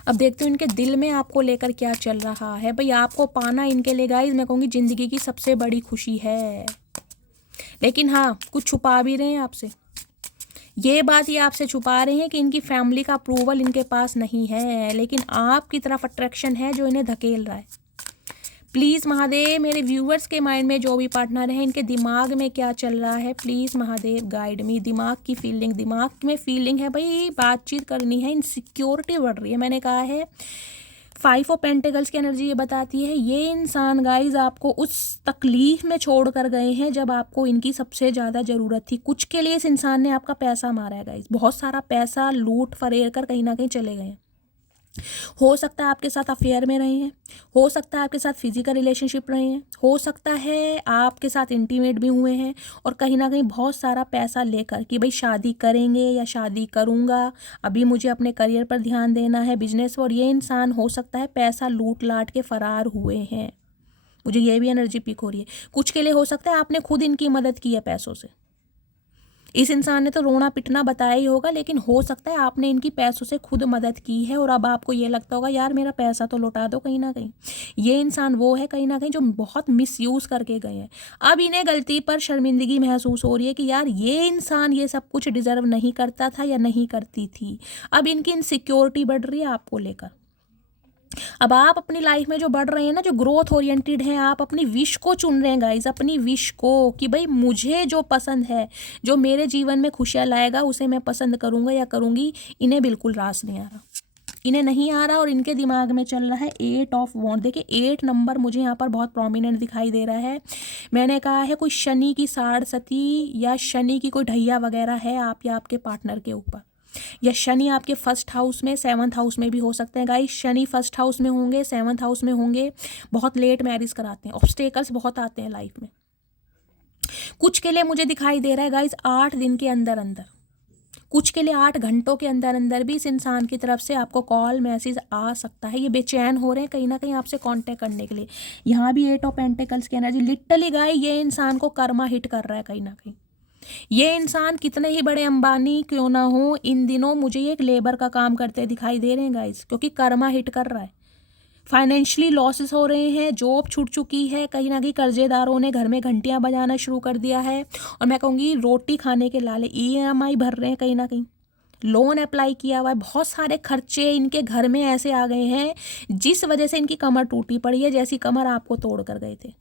अब देखते हो इनके दिल में आपको लेकर क्या चल रहा है। भाई आपको पाना इनके लिए गाइस मैं कहूँगी ज़िंदगी की सबसे बड़ी खुशी है। लेकिन हाँ, कुछ छुपा भी रहे हैं आपसे, ये बात ये आपसे छुपा रहे हैं कि इनकी फैमिली का अप्रूवल इनके पास नहीं है, लेकिन आपकी तरफ अट्रैक्शन है जो इन्हें धकेल रहा है। प्लीज़ महादेव, मेरे व्यूवर्स के माइंड में जो भी पार्टनर है, इनके दिमाग में क्या चल रहा है, प्लीज़ महादेव गाइड मी। दिमाग की फीलिंग, दिमाग में फीलिंग है भाई बातचीत करनी है, इनसिक्योरिटी बढ़ रही है। मैंने कहा है 5 ऑफ पेंटिकल्स की एनर्जी ये बताती है ये इंसान गाइज आपको उस तकलीफ में छोड़ कर गए हैं जब आपको इनकी सबसे ज़्यादा ज़रूरत थी। कुछ के लिए इस इंसान ने आपका पैसा मारा है गाइज, बहुत सारा पैसा लूट फरेर कर कहीं ना कहीं चले गए हैं। हो सकता है आपके साथ अफेयर में रहे हैं, हो सकता है आपके साथ फिजिकल रिलेशनशिप रहे हैं, हो सकता है आपके साथ इंटीमेट भी हुए हैं, और कहीं ना कहीं बहुत सारा पैसा लेकर कि भाई शादी करेंगे या शादी करूँगा, अभी मुझे अपने करियर पर ध्यान देना है, बिजनेस पर। ये इंसान हो सकता है पैसा लूट लाट के फरार हुए हैं, मुझे ये भी एनर्जी पिक हो रही है। कुछ के लिए हो सकता है आपने खुद इनकी मदद की है पैसों से। इस इंसान ने तो रोना पिटना बताया ही होगा, लेकिन हो सकता है आपने इनकी पैसों से खुद मदद की है और अब आपको ये लगता होगा यार मेरा पैसा तो लौटा दो कहीं ना कहीं। ये इंसान वो है कहीं ना कहीं जो बहुत मिसयूज़ करके गए हैं। अब इन्हें गलती पर शर्मिंदगी महसूस हो रही है कि यार ये इंसान ये सब कुछ डिजर्व नहीं करता था या नहीं करती थी। अब इनकी इनसिक्योरिटी बढ़ रही है आपको लेकर। अब आप अपनी लाइफ में जो बढ़ रहे हैं ना, जो ग्रोथ ओरिएंटेड हैं, आप अपनी विश को चुन रहे हैं गाइज, अपनी विश को कि भाई मुझे जो पसंद है, जो मेरे जीवन में खुशियाँ लाएगा उसे मैं पसंद करूँगा या करूँगी। इन्हें बिल्कुल रास नहीं आ रहा, इन्हें नहीं आ रहा, और इनके दिमाग में चल रहा है 8 ऑफ वॉन्ड। देखिए 8 नंबर मुझे यहाँ पर बहुत प्रोमिनेंट दिखाई दे रहा है। मैंने कहा है कोई शनि की साढ़ सती या शनि की कोई ढैया वगैरह है आप या आपके पार्टनर के ऊपर, या शनि आपके फर्स्ट हाउस में, 7th हाउस में भी हो सकते हैं गाइस। शनि फर्स्ट हाउस में होंगे, 7th हाउस में होंगे, बहुत लेट मैरिज कराते हैं, ऑब्स्टेकल्स बहुत आते हैं लाइफ में। कुछ के लिए मुझे दिखाई दे रहा है गाइस 8 दिन के अंदर अंदर, कुछ के लिए 8 घंटों के अंदर अंदर भी इस इंसान की तरफ से आपको कॉल मैसेज आ सकता है। ये बेचैन हो रहे हैं कहीं ना कहीं आपसे कांटेक्ट करने के लिए। यहाँ भी 8 ऑफ पेंटिकल्स की एनर्जी, लिटरली गाइस ये इंसान को कर्मा हिट कर रहा है कहीं ना कहीं। ये इंसान कितने ही बड़े अंबानी क्यों ना हो, इन दिनों मुझे ये एक लेबर का काम करते दिखाई दे रहे हैं गाइस, क्योंकि कर्मा हिट कर रहा है। फाइनेंशियली लॉसेस हो रहे हैं, जॉब छूट चुकी है, कहीं ना कहीं कर्जेदारों ने घर में घंटियां बजाना शुरू कर दिया है, और मैं कहूँगी रोटी खाने के लाले EMI भर रहे हैं, कहीं ना कहीं लोन अप्लाई किया हुआ है। बहुत सारे खर्चे इनके घर में ऐसे आ गए हैं जिस वजह से इनकी कमर टूटी पड़ी है, जैसी कमर आपको तोड़ कर गए थे।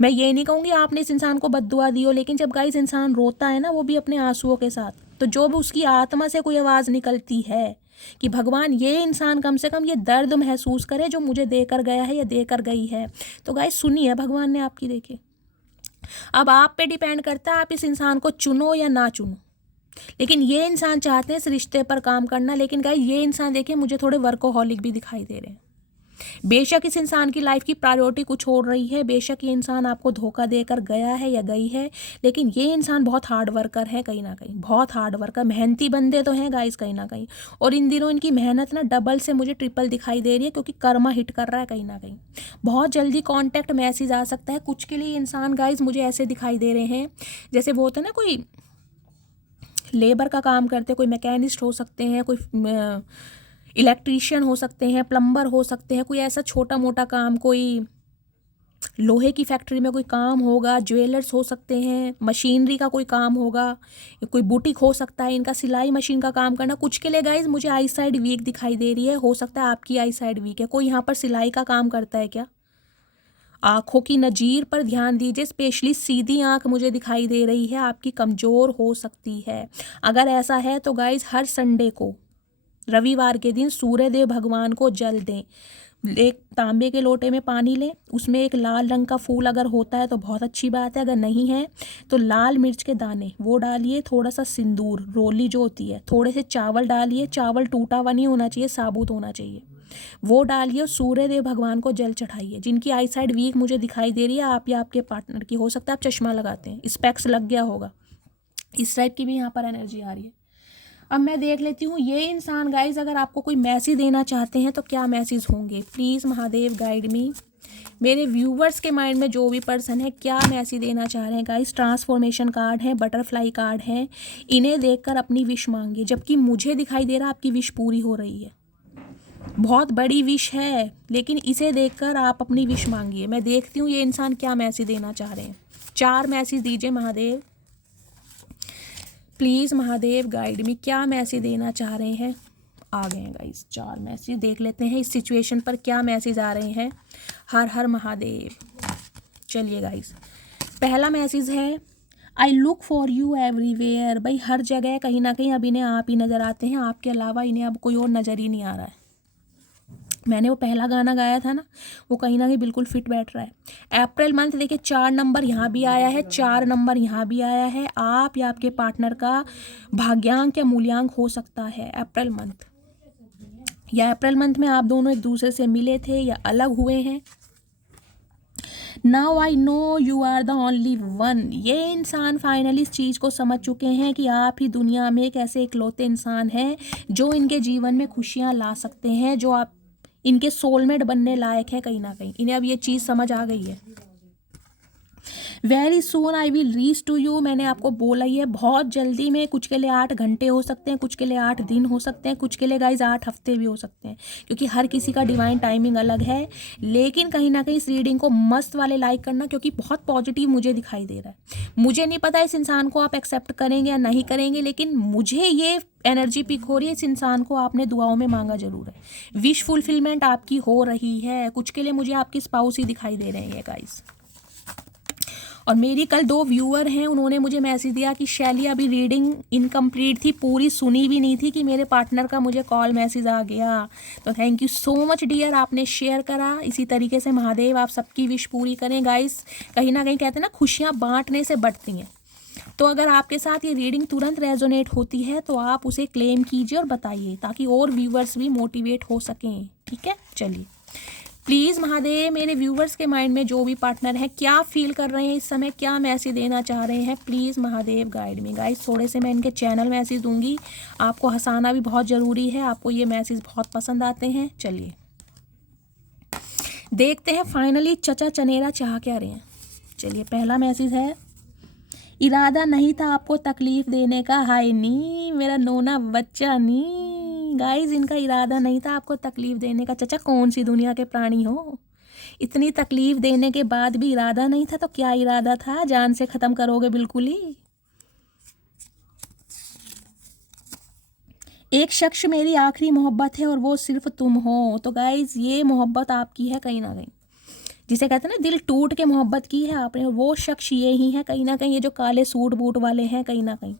मैं ये नहीं कहूँगी आपने इस इंसान को बद्दुआ दी हो, लेकिन जब गाइस इंसान रोता है ना, वो भी अपने आंसुओं के साथ, तो जो भी उसकी आत्मा से कोई आवाज़ निकलती है कि भगवान ये इंसान कम से कम ये दर्द महसूस करे जो मुझे देकर गया है या देकर गई है, तो गाइस सुनिए भगवान ने आपकी देखी। अब आप पे डिपेंड करता है आप इस इंसान को चुनो या ना चुनो, लेकिन ये इंसान चाहते हैं इस रिश्ते पर काम करना। लेकिन गाइस ये इंसान देखिए मुझे थोड़े वर्कोहॉलिक भी दिखाई दे रहे हैं। बेशक इस इंसान की लाइफ की प्रायोरिटी कुछ हो रही है, बेशक ये इंसान आपको धोखा देकर गया है या गई है, लेकिन ये इंसान बहुत हार्ड वर्कर है कहीं ना कहीं, बहुत हार्ड वर्कर, मेहनती बंदे तो हैं गाइस कहीं ना कहीं। और इन दिनों इनकी मेहनत ना डबल से मुझे ट्रिपल दिखाई दे रही है, क्योंकि कर्मा हिट कर रहा है कहीं ना कहीं। बहुत जल्दी कॉन्टैक्ट मैसेज आ सकता है। कुछ के लिए इंसान गाइस मुझे ऐसे दिखाई दे रहे हैं जैसे वो होता है ना, कोई लेबर का काम करते, कोई मैकेनिस्ट हो सकते हैं, कोई इलेक्ट्रीशियन हो सकते हैं, प्लम्बर हो सकते हैं, कोई ऐसा छोटा मोटा काम, कोई लोहे की फैक्ट्री में कोई काम होगा, ज्वेलर्स हो सकते हैं, मशीनरी का कोई काम होगा, कोई बुटीक हो सकता है, इनका सिलाई मशीन का काम करना। कुछ के लिए गाइज मुझे आई साइड वीक दिखाई दे रही है, हो सकता है आपकी आई साइड वीक है। कोई यहाँ पर सिलाई का काम करता है क्या? आँखों की नज़ीर पर ध्यान दीजिए, स्पेशली सीधी आँख मुझे दिखाई दे रही है, आपकी कमज़ोर हो सकती है। अगर ऐसा है तो गाइज हर संडे को रविवार के दिन सूर्यदेव भगवान को जल दें। एक तांबे के लोटे में पानी लें, उसमें एक लाल रंग का फूल अगर होता है तो बहुत अच्छी बात है, अगर नहीं है तो लाल मिर्च के दाने वो डालिए, थोड़ा सा सिंदूर, रोली जो होती है, थोड़े से चावल डालिए, चावल टूटा हुआ नहीं होना चाहिए, साबुत होना चाहिए, वो डालिए और सूर्यदेव भगवान को जल चढ़ाइए। जिनकी आई साइड वीक मुझे दिखाई दे रही है, आप या आपके पार्टनर की, हो सकता है आप चश्मा लगाते हैं, स्पेक्स लग गया होगा, इस टाइप की भी यहाँ पर एनर्जी आ रही है। अब मैं देख लेती हूँ ये इंसान गाइज अगर आपको कोई मैसेज देना चाहते हैं तो क्या मैसेज होंगे। प्लीज़ महादेव गाइड मी। मेरे व्यूवर्स के माइंड में जो भी पर्सन है क्या मैसेज देना चाह रहे हैं गाइज। ट्रांसफॉर्मेशन कार्ड है, बटरफ्लाई कार्ड है, इन्हें देखकर अपनी विश मांगिए। जबकि मुझे दिखाई दे रहा है आपकी विश पूरी हो रही है, बहुत बड़ी विश है, लेकिन इसे देखकर आप अपनी विश मांगिए। मैं देखती हूँ ये इंसान क्या मैसेज देना चाह रहे हैं। 4 मैसेज दीजिए महादेव, प्लीज़ महादेव गाइड में, क्या मैसेज देना चाह रहे हैं। आ गए हैं गाइस 4 मैसेज, देख लेते हैं इस सिचुएशन पर क्या मैसेज आ रहे हैं। हर हर महादेव। चलिए गाइस, पहला मैसेज है I look for you everywhere. भाई हर जगह कहीं ना कहीं अब इन्हें आप ही नज़र आते हैं, आपके अलावा इन्हें अब कोई और नज़र ही नहीं आ रहा है। मैंने वो पहला गाना गाया था ना, वो कहीं ना कहीं बिल्कुल फिट बैठ रहा है। अप्रैल मंथ देखिए 4 नंबर यहाँ भी आया है, 4 नंबर यहाँ भी आया है। आप या आपके पार्टनर का भाग्यांक या मूल्यांक हो सकता है अप्रैल मंथ, या अप्रैल मंथ में आप दोनों एक दूसरे से मिले थे या अलग हुए हैं। Now I know you are the only one. ये इंसान फाइनली इस चीज़ को समझ चुके हैं कि आप ही दुनिया में एक ऐसे इकलौते इंसान हैं जो इनके जीवन में खुशियाँ ला सकते हैं, जो आप इनके सोलमेट बनने लायक है। कहीं ना कहीं इन्हें अब ये चीज़ समझ आ गई है। Very soon I will reach to you. मैंने आपको बोला ही है बहुत जल्दी में। कुछ के लिए 8 घंटे हो सकते हैं, कुछ के लिए 8 दिन हो सकते हैं, कुछ के लिए गाइज 8 हफ्ते भी हो सकते हैं, क्योंकि हर किसी का डिवाइन टाइमिंग अलग है। लेकिन कहीं ना कहीं इस रीडिंग को मस्त वाले लाइक करना, क्योंकि बहुत पॉजिटिव मुझे दिखाई दे रहा है। मुझे नहीं पता इस इंसान को आप एक्सेप्ट करेंगे या नहीं करेंगे, लेकिन मुझे ये एनर्जी पिक हो रही है, इस इंसान को आपने दुआओं में मांगा जरूर है। विश फुलफिलमेंट आपकी हो रही है। कुछ के लिए मुझे आपकी स्पाउस ही दिखाई दे रहे हैं गाइस। और मेरी कल 2 व्यूअर हैं, उन्होंने मुझे मैसेज दिया कि शैली अभी रीडिंग इनकम्प्लीट थी, पूरी सुनी भी नहीं थी कि मेरे पार्टनर का मुझे कॉल मैसेज आ गया। तो thank you so much dear, आपने शेयर करा। इसी तरीके से महादेव आप सबकी विश पूरी करें गाइस। कहीं ना कहीं कहते हैं ना, खुशियाँ बांटने से बढ़ती हैं। तो अगर आपके साथ ये रीडिंग तुरंत रेजोनेट होती है तो आप उसे क्लेम कीजिए और बताइए, ताकि और व्यूअर्स भी मोटिवेट हो सकें। ठीक है, चलिए प्लीज़ महादेव मेरे व्यूवर्स के माइंड में जो भी पार्टनर है क्या फील कर रहे हैं इस समय, क्या मैसेज देना चाह रहे हैं, please Mahadev guide me. Guys थोड़े से मैं इनके चैनल मैसेज दूंगी, आपको हंसाना भी बहुत ज़रूरी है, आपको ये मैसेज बहुत पसंद आते हैं। चलिए देखते हैं फाइनली चचा चनेरा चाह क्या रहे हैं। चलिए पहला मैसेज है, इरादा नहीं था आपको तकलीफ देने का, हाय नी मेरा नोना बच्चा नी। गाइस इनका इरादा नहीं था आपको तकलीफ देने का। चचा कौन सी दुनिया के प्राणी हो, इतनी तकलीफ देने के बाद भी इरादा नहीं था, तो क्या इरादा था, जान से ख़त्म करोगे बिल्कुल ही। एक शख्स मेरी आखिरी मोहब्बत है और वो सिर्फ तुम हो। तो गाइस ये मोहब्बत आपकी है कहीं ना कहीं, जिसे कहते हैं ना दिल टूट के मोहब्बत की है आपने, और वो शख्स ये ही है कहीं ना कहीं, ये जो काले सूट बूट वाले हैं। कहीं ना कहीं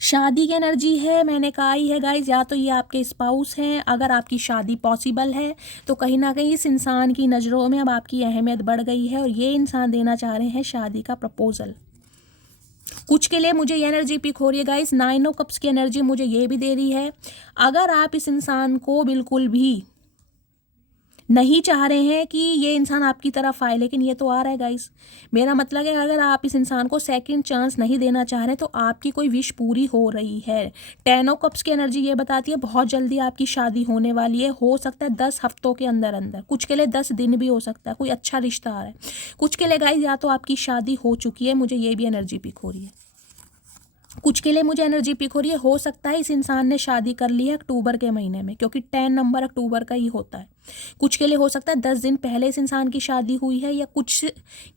शादी की एनर्जी है, मैंने कहा ही है गाइज, या तो ये आपके स्पाउस हैं। अगर आपकी शादी पॉसिबल है तो कहीं ना कहीं इस इंसान की नज़रों में अब आपकी अहमियत बढ़ गई है, और ये इंसान देना चाह रहे हैं शादी का प्रपोजल। कुछ के लिए मुझे ये एनर्जी पिक हो रही है गाइस, 9 ऑफ कप्स की एनर्जी मुझे ये भी दे रही है। अगर आप इस इंसान को बिल्कुल भी नहीं चाह रहे हैं कि ये इंसान आपकी तरफ आए, लेकिन ये तो आ रहा है गाइस, मेरा मतलब है अगर आप इस इंसान को सेकंड चांस नहीं देना चाह रहे तो आपकी कोई विश पूरी हो रही है। 10 ऑफ कप्स की एनर्जी ये बताती है बहुत जल्दी आपकी शादी होने वाली है। हो सकता है 10 हफ्तों के अंदर अंदर, कुछ के लिए 10 दिन भी हो सकता है। कोई अच्छा रिश्ता आ रहा है, कुछ के लिए गाइस या तो आपकी शादी हो चुकी है, मुझे ये भी एनर्जी पिक हो रही है। कुछ के लिए मुझे एनर्जी पिक हो रही है, हो सकता है इस इंसान ने शादी कर ली है अक्टूबर के महीने में, क्योंकि 10 नंबर अक्टूबर का ही होता है। कुछ के लिए हो सकता है 10 दिन पहले इस इंसान की शादी हुई है, या कुछ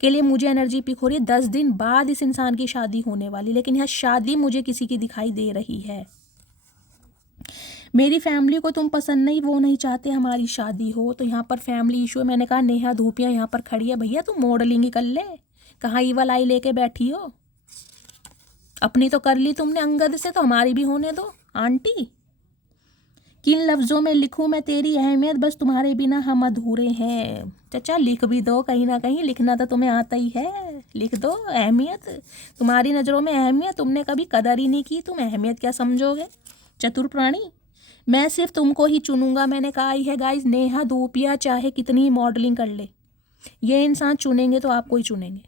के लिए मुझे एनर्जी पिक हो रही है 10 दिन बाद इस इंसान की शादी होने वाली, लेकिन यहाँ शादी मुझे किसी की दिखाई दे रही है। मेरी फैमिली को तुम पसंद नहीं, वो नहीं चाहते हमारी शादी हो, तो यहाँ पर फैमिली इशू है। मैंने कहा नेहा धूपिया यहाँ पर खड़ी है, भैया तुम मॉडलिंग ही कर ले, कहाँ ईवल आई लेके बैठी हो। अपनी तो कर ली तुमने अंगद से, तो हमारी भी होने दो आंटी। किन लफ्ज़ों में लिखूं मैं तेरी अहमियत, बस तुम्हारे बिना हम अधूरे हैं। चचा लिख भी दो, कहीं ना कहीं लिखना तो तुम्हें आता ही है, लिख दो अहमियत। तुम्हारी नज़रों में अहमियत, तुमने कभी कदर ही नहीं की, तुम अहमियत क्या समझोगे चतुर प्राणी। मैं सिर्फ तुमको ही चुनूंगा, मैंने कहा ही है गाइज। नेहा धूपिया चाहे कितनी मॉडलिंग कर ले, ये इंसान चुनेंगे तो आपको ही चुनेंगे।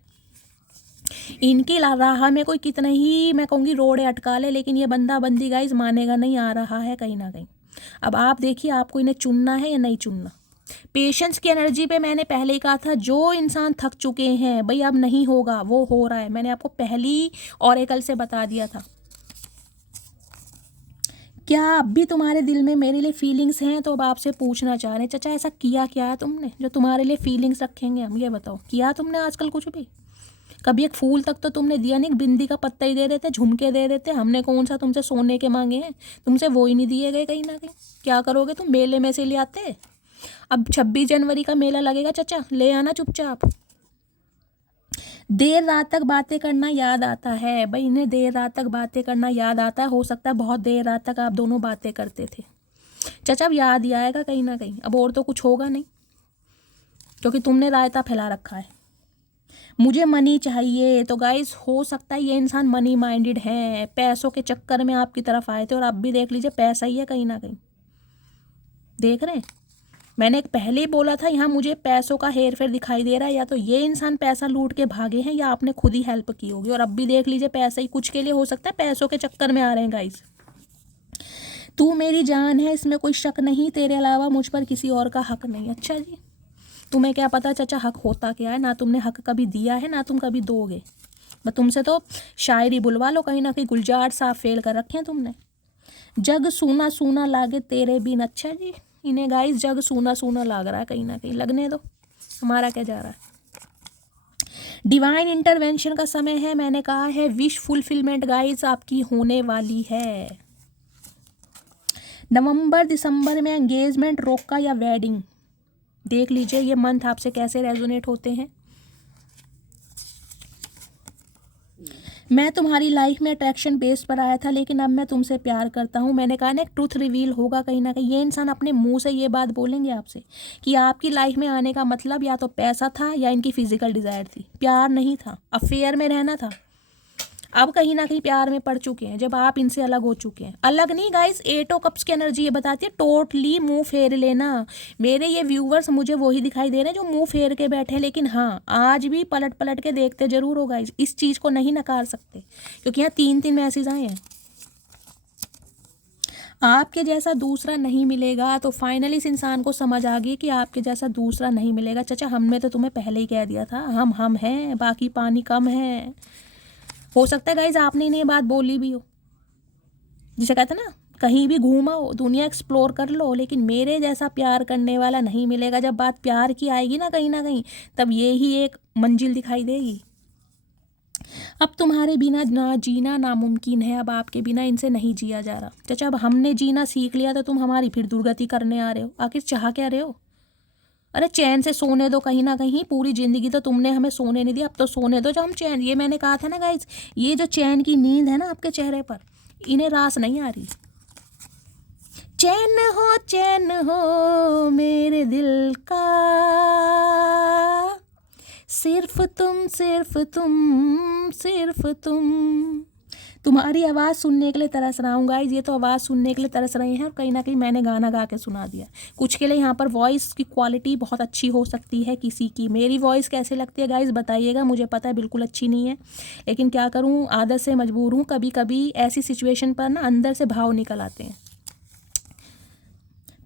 इनकी राह में कोई कितना ही मैं कहूँगी रोड़े अटका ले, लेकिन ये बंदा बंदी गाइज मानेगा नहीं, आ रहा है कहीं ना कहीं। अब आप देखिए आपको इन्हें चुनना है या नहीं चुनना। पेशेंस की एनर्जी पे मैंने पहले ही कहा था, जो इंसान थक चुके हैं भाई अब नहीं होगा, वो हो रहा है। मैंने आपको पहली ऑरेकल से बता दिया था। क्या अब भी तुम्हारे दिल में मेरे लिए फीलिंग्स हैं? तो अब आपसे पूछना चाह रहे हैं, चाचा ऐसा किया क्या है तुमने जो तुम्हारे लिए फीलिंग्स रखेंगे हम, ये बताओ। किया तुमने आजकल कुछ भी? कभी एक फूल तक तो तुमने दिया नहीं, बिंदी का पत्ता ही दे देते, झुमके दे देते। हमने कौन सा तुमसे सोने के मांगे हैं, तुमसे वो ही नहीं दिए गए कहीं ना कहीं। क्या करोगे तुम, मेले में से ले आते। अब 26 जनवरी का मेला लगेगा चाचा, ले आना चुपचाप। देर रात तक बातें करना याद आता है भाई, इन्हें देर रात तक बातें करना याद आता है। हो सकता है बहुत देर रात तक आप दोनों बातें करते थे चाचा, अब याद ही आएगा कहीं ना कहीं। अब और तो कुछ होगा नहीं, क्योंकि तुमने रायता फैला रखा है। मुझे मनी चाहिए, तो गाइस हो सकता है ये इंसान मनी माइंडेड है, पैसों के चक्कर में आपकी तरफ आए थे, और अब भी देख लीजिए पैसा ही है कहीं ना कहीं। देख रहे हैं, मैंने एक पहले ही बोला था यहाँ मुझे पैसों का हेर फेर दिखाई दे रहा है। या तो ये इंसान पैसा लूट के भागे हैं, या आपने खुद ही हेल्प की होगी। और अब भी देख लीजिए पैसा ही कुछ के लिए, हो सकता है पैसों के चक्कर में आ रहे हैं गाइस। तू मेरी जान है, इसमें कोई शक नहीं, तेरे अलावा मुझ पर किसी और का हक नहीं। अच्छा जी, तुम्हें क्या पता चाचा हक होता क्या है? ना तुमने हक कभी दिया है, ना तुम कभी दोगे। बस तुमसे तो शायरी बुलवा लो, कहीं ना कहीं गुलजार साहब फेल कर रखे हैं तुमने। जग सूना सूना लागे तेरे बिन। अच्छा जी, इन्हें गाइस जग सूना सूना लग रहा है कहीं ना कहीं, लगने दो, हमारा क्या जा रहा है। डिवाइन इंटरवेंशन का समय है, मैंने कहा है विश फुलफिलमेंट गाइस आपकी होने वाली है। नवंबर दिसंबर में एंगेजमेंट, रोका या वेडिंग, देख लीजिए ये मंथ आपसे कैसे रेजोनेट होते हैं। मैं तुम्हारी लाइफ में अट्रैक्शन बेस पर आया था, लेकिन अब मैं तुमसे प्यार करता हूँ। मैंने कहा ना एक ट्रूथ रिवील होगा कहीं ना कहीं। ये इंसान अपने मुंह से ये बात बोलेंगे आपसे कि आपकी लाइफ में आने का मतलब या तो पैसा था या इनकी फिजिकल डिज़ायर थी, प्यार नहीं था, अफेयर में रहना था। अब कहीं ना कहीं प्यार में पड़ चुके हैं जब आप इनसे अलग हो चुके हैं। अलग नहीं गाइस, 8 कप्स की एनर्जी ये बताती है टोटली मुंह फेर लेना। मेरे ये व्यूवर्स मुझे वही दिखाई दे रहे हैं जो मुंह फेर के बैठे हैं, लेकिन हाँ आज भी पलट पलट के देखते जरूर हो गाइस। इस चीज़ को नहीं नकार सकते, क्योंकि यहाँ 3 मैसेज आए हैं। आपके जैसा दूसरा नहीं मिलेगा, तो फाइनली इस इंसान को समझ आ गई कि आपके जैसा दूसरा नहीं मिलेगा। चाचा हमने तो तुम्हें पहले ही कह दिया था, हम हैं, बाकी पानी कम है। हो सकता है गाइज आपने इन्हें बात बोली भी हो, जिसे कहते हैं ना कहीं भी घूमाओ, दुनिया एक्सप्लोर कर लो, लेकिन मेरे जैसा प्यार करने वाला नहीं मिलेगा। जब बात प्यार की आएगी ना कहीं तब ये ही एक मंजिल दिखाई देगी। अब तुम्हारे बिना ना जीना नामुमकिन है, अब आपके बिना इनसे नहीं जिया जा रहा। चाचा अब हमने जीना सीख लिया, तो तुम हमारी फिर दुर्गति करने आ रहे हो। आखिर चाह क्या रहे हो? अरे चैन से सोने दो, कहीं ना कहीं पूरी ज़िंदगी तो तुमने हमें सोने नहीं दिया, अब तो सोने दो जो हम चैन। ये मैंने कहा था ना गाइज, ये जो चैन की नींद है ना आपके चेहरे पर, इन्हें रास नहीं आ रही। चैन हो मेरे दिल का, सिर्फ तुम सिर्फ तुम सिर्फ तुम। तुम्हारी आवाज़ सुनने के लिए तरस रहा हूँ गाइज। ये तो आवाज़ सुनने के लिए तरस रहे हैं, और कहीं ना कहीं मैंने गाना गा के सुना दिया। कुछ के लिए यहाँ पर वॉइस की क्वालिटी बहुत अच्छी हो सकती है किसी की। मेरी वॉइस कैसे लगती है गाइज बताइएगा, मुझे पता है बिल्कुल अच्छी नहीं है, लेकिन क्या करूँ, आदत से मजबूर हूँ। कभी कभी ऐसी सिचुएशन पर ना अंदर से भाव निकल आते हैं।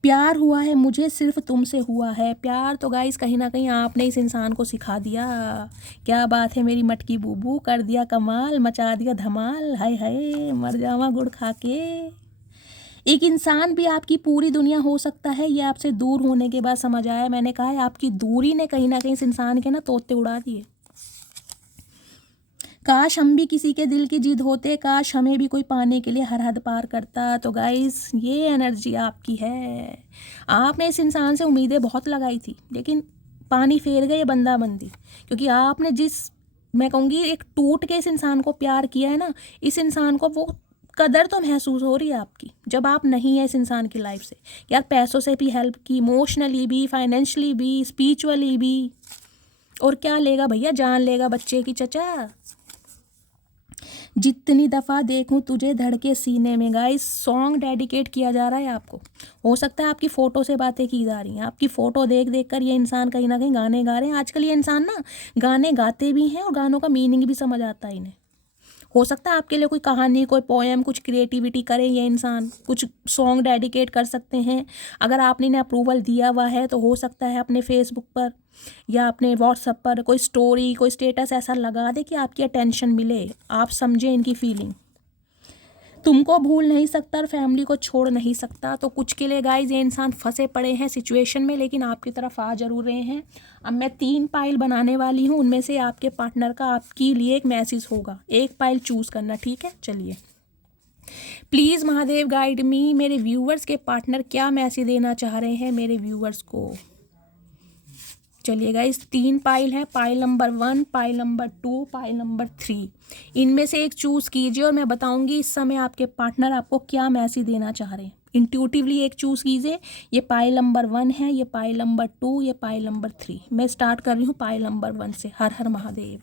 प्यार हुआ है मुझे, सिर्फ तुमसे हुआ है प्यार। तो गाइस कहीं ना कहीं आपने इस इंसान को सिखा दिया। क्या बात है मेरी मटकी बूबू, कर दिया कमाल, मचा दिया धमाल। हाय हाय मर जावा गुड़ खा के। एक इंसान भी आपकी पूरी दुनिया हो सकता है, ये आपसे दूर होने के बाद समझ आया। मैंने कहा है आपकी दूरी ने कहीं ना कहीं इस इंसान के ना तोते उड़ा दिए। काश हम भी किसी के दिल की जिद होते, काश हमें भी कोई पाने के लिए हर हद पार करता। तो गाइस ये एनर्जी आपकी है। आपने इस इंसान से उम्मीदें बहुत लगाई थी, लेकिन पानी फेर गए बंदा बंदी, क्योंकि आपने जिस मैं कहूँगी एक टूट के इस इंसान को प्यार किया है ना, इस इंसान को वो कदर तो महसूस हो रही है आपकी, जब आप नहीं है इस इंसान की लाइफ से। यार पैसों से भी हेल्प की, इमोशनली भी, फाइनेंशियली भी, स्पिरिचुअली भी, और क्या लेगा भैया, जान लेगा बच्चे की चचा। जितनी दफ़ा देखूं तुझे धड़के सीने में, गाइस सॉन्ग डेडिकेट किया जा रहा है आपको। हो सकता है आपकी फ़ोटो से बातें की जा रही हैं, आपकी फ़ोटो देख देख कर ये इंसान कहीं ना कहीं गाने गा रहे हैं। आजकल ये इंसान ना गाने गाते भी हैं और गानों का मीनिंग भी समझ आता है इन्हें। हो सकता है आपके लिए कोई कहानी, कोई पोएम, कुछ क्रिएटिविटी करें ये इंसान, कुछ सॉन्ग डेडिकेट कर सकते हैं। अगर आपने इन्हें अप्रूवल दिया हुआ है तो हो सकता है अपने फेसबुक पर या अपने व्हाट्सएप पर कोई स्टोरी, कोई स्टेटस ऐसा लगा दे कि आपकी अटेंशन मिले, आप समझें इनकी फीलिंग। तुमको भूल नहीं सकता और फैमिली को छोड़ नहीं सकता। तो कुछ के लिए गाइज ये इंसान फंसे पड़े हैं सिचुएशन में, लेकिन आपकी तरफ आ जरूर रहे हैं। अब मैं 3 पाइल बनाने वाली हूँ, उनमें से आपके पार्टनर का आपके लिए एक मैसेज होगा, एक पाइल चूज़ करना, ठीक है। चलिए प्लीज़ महादेव गाइड मी, मेरे व्यूवर्स के पार्टनर क्या मैसेज देना चाह रहे हैं मेरे व्यूवर्स को। चलिए गाइस 3 पाइल है, pile number 1, pile number 2, pile number 3। इनमें से एक चूज़ कीजिए और मैं बताऊंगी इस समय आपके पार्टनर आपको क्या मैसेज देना चाह रहे हैं। इंट्यूटिवली एक चूज़ कीजिए। ये पाइल नंबर 1 है, ये पाइल नंबर 2, ये पाइल नंबर 3। मैं स्टार्ट कर रही हूँ पाइल नंबर 1 से। हर हर Mahadev.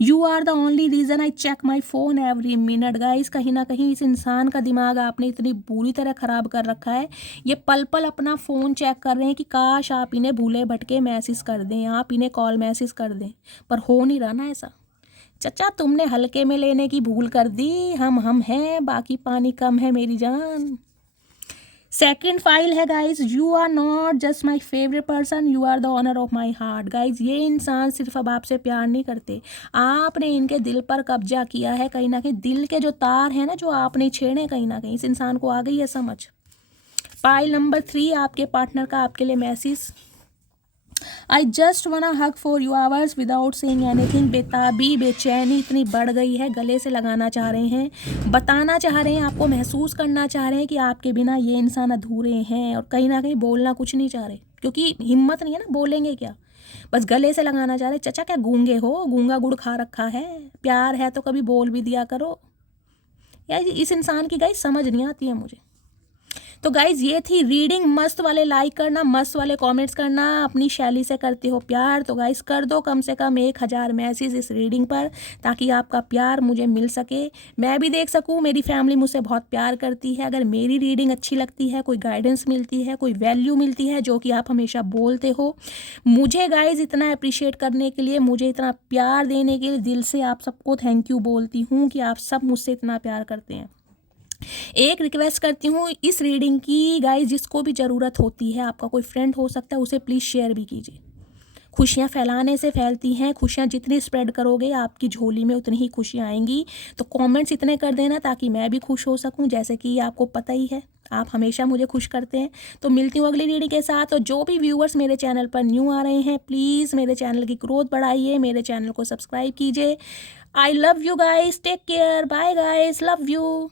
You are the only reason I check my phone every minute. Guys कहीं ना कहीं इस इंसान का दिमाग आपने इतनी बुरी तरह ख़राब कर रखा है, ये पल पल अपना फ़ोन चेक कर रहे हैं कि काश आप इन्हें भूले भटके मैसेज कर दें, आप इन्हें कॉल मैसेज कर दें, पर हो नहीं रहा ना ऐसा। चचा तुमने हल्के में लेने की भूल कर दी, हम हैं, बाकी पानी कम है मेरी जान। सेकेंड फाइल है guys, you are not just my favourite person, you are the honour of my heart. Guys ये इंसान सिर्फ अब आपसे प्यार नहीं करते, आपने इनके दिल पर कब्जा किया है। कहीं ना कहीं दिल के जो तार हैं ना, जो आपने छेड़े, कहीं ना कहीं इस इंसान को आ गई है समझ। पाइल नंबर 3 आपके पार्टनर का आपके लिए message, I just one hug for you hours without saying anything. बेताबी बेचैनी इतनी बढ़ गई है, गले से लगाना चाह रहे हैं, बताना चाह रहे हैं, आपको महसूस करना चाह रहे हैं कि आपके बिना ये इंसान अधूरे हैं, और कहीं ना कहीं बोलना कुछ नहीं चाह रहे क्योंकि हिम्मत नहीं है ना, बोलेंगे क्या, बस गले से लगाना चाह रहे। चचा क्या गूंगे हो, गूंगा गुड़ खा रखा है, प्यार है तो कभी बोल भी दिया करो। यार इस इंसान की गाइस समझ नहीं आती है मुझे। तो गाइज ये थी रीडिंग। मस्त वाले लाइक करना, मस्त वाले कमेंट्स करना, अपनी शैली से करते हो प्यार तो गाइज कर दो कम से कम 1000 मैसेज इस रीडिंग पर, ताकि आपका प्यार मुझे मिल सके, मैं भी देख सकूं मेरी फैमिली मुझसे बहुत प्यार करती है। अगर मेरी रीडिंग अच्छी लगती है, कोई गाइडेंस मिलती है, कोई वैल्यू मिलती है जो कि आप हमेशा बोलते हो मुझे गाइज, इतना अप्रिशिएट करने के लिए, मुझे इतना प्यार देने के लिए दिल से आप सबको थैंक यू बोलती हूँ कि आप सब मुझसे इतना प्यार करते हैं। एक रिक्वेस्ट करती हूँ इस रीडिंग की गाइस, जिसको भी ज़रूरत होती है, आपका कोई फ्रेंड हो सकता है, उसे प्लीज़ शेयर भी कीजिए। खुशियाँ फैलाने से फैलती हैं, खुशियाँ जितनी स्प्रेड करोगे आपकी झोली में उतनी ही खुशियाँ आएंगी। तो कमेंट्स इतने कर देना ताकि मैं भी खुश हो सकूं, जैसे कि आपको पता ही है आप हमेशा मुझे खुश करते हैं। तो मिलती हूँ अगली रीडिंग के साथ। और जो भी व्यूअर्स मेरे चैनल पर न्यू आ रहे हैं, प्लीज़ मेरे चैनल की ग्रोथ बढ़ाइए, मेरे चैनल को सब्सक्राइब कीजिए। I love you guys, take care, bye guys, love you.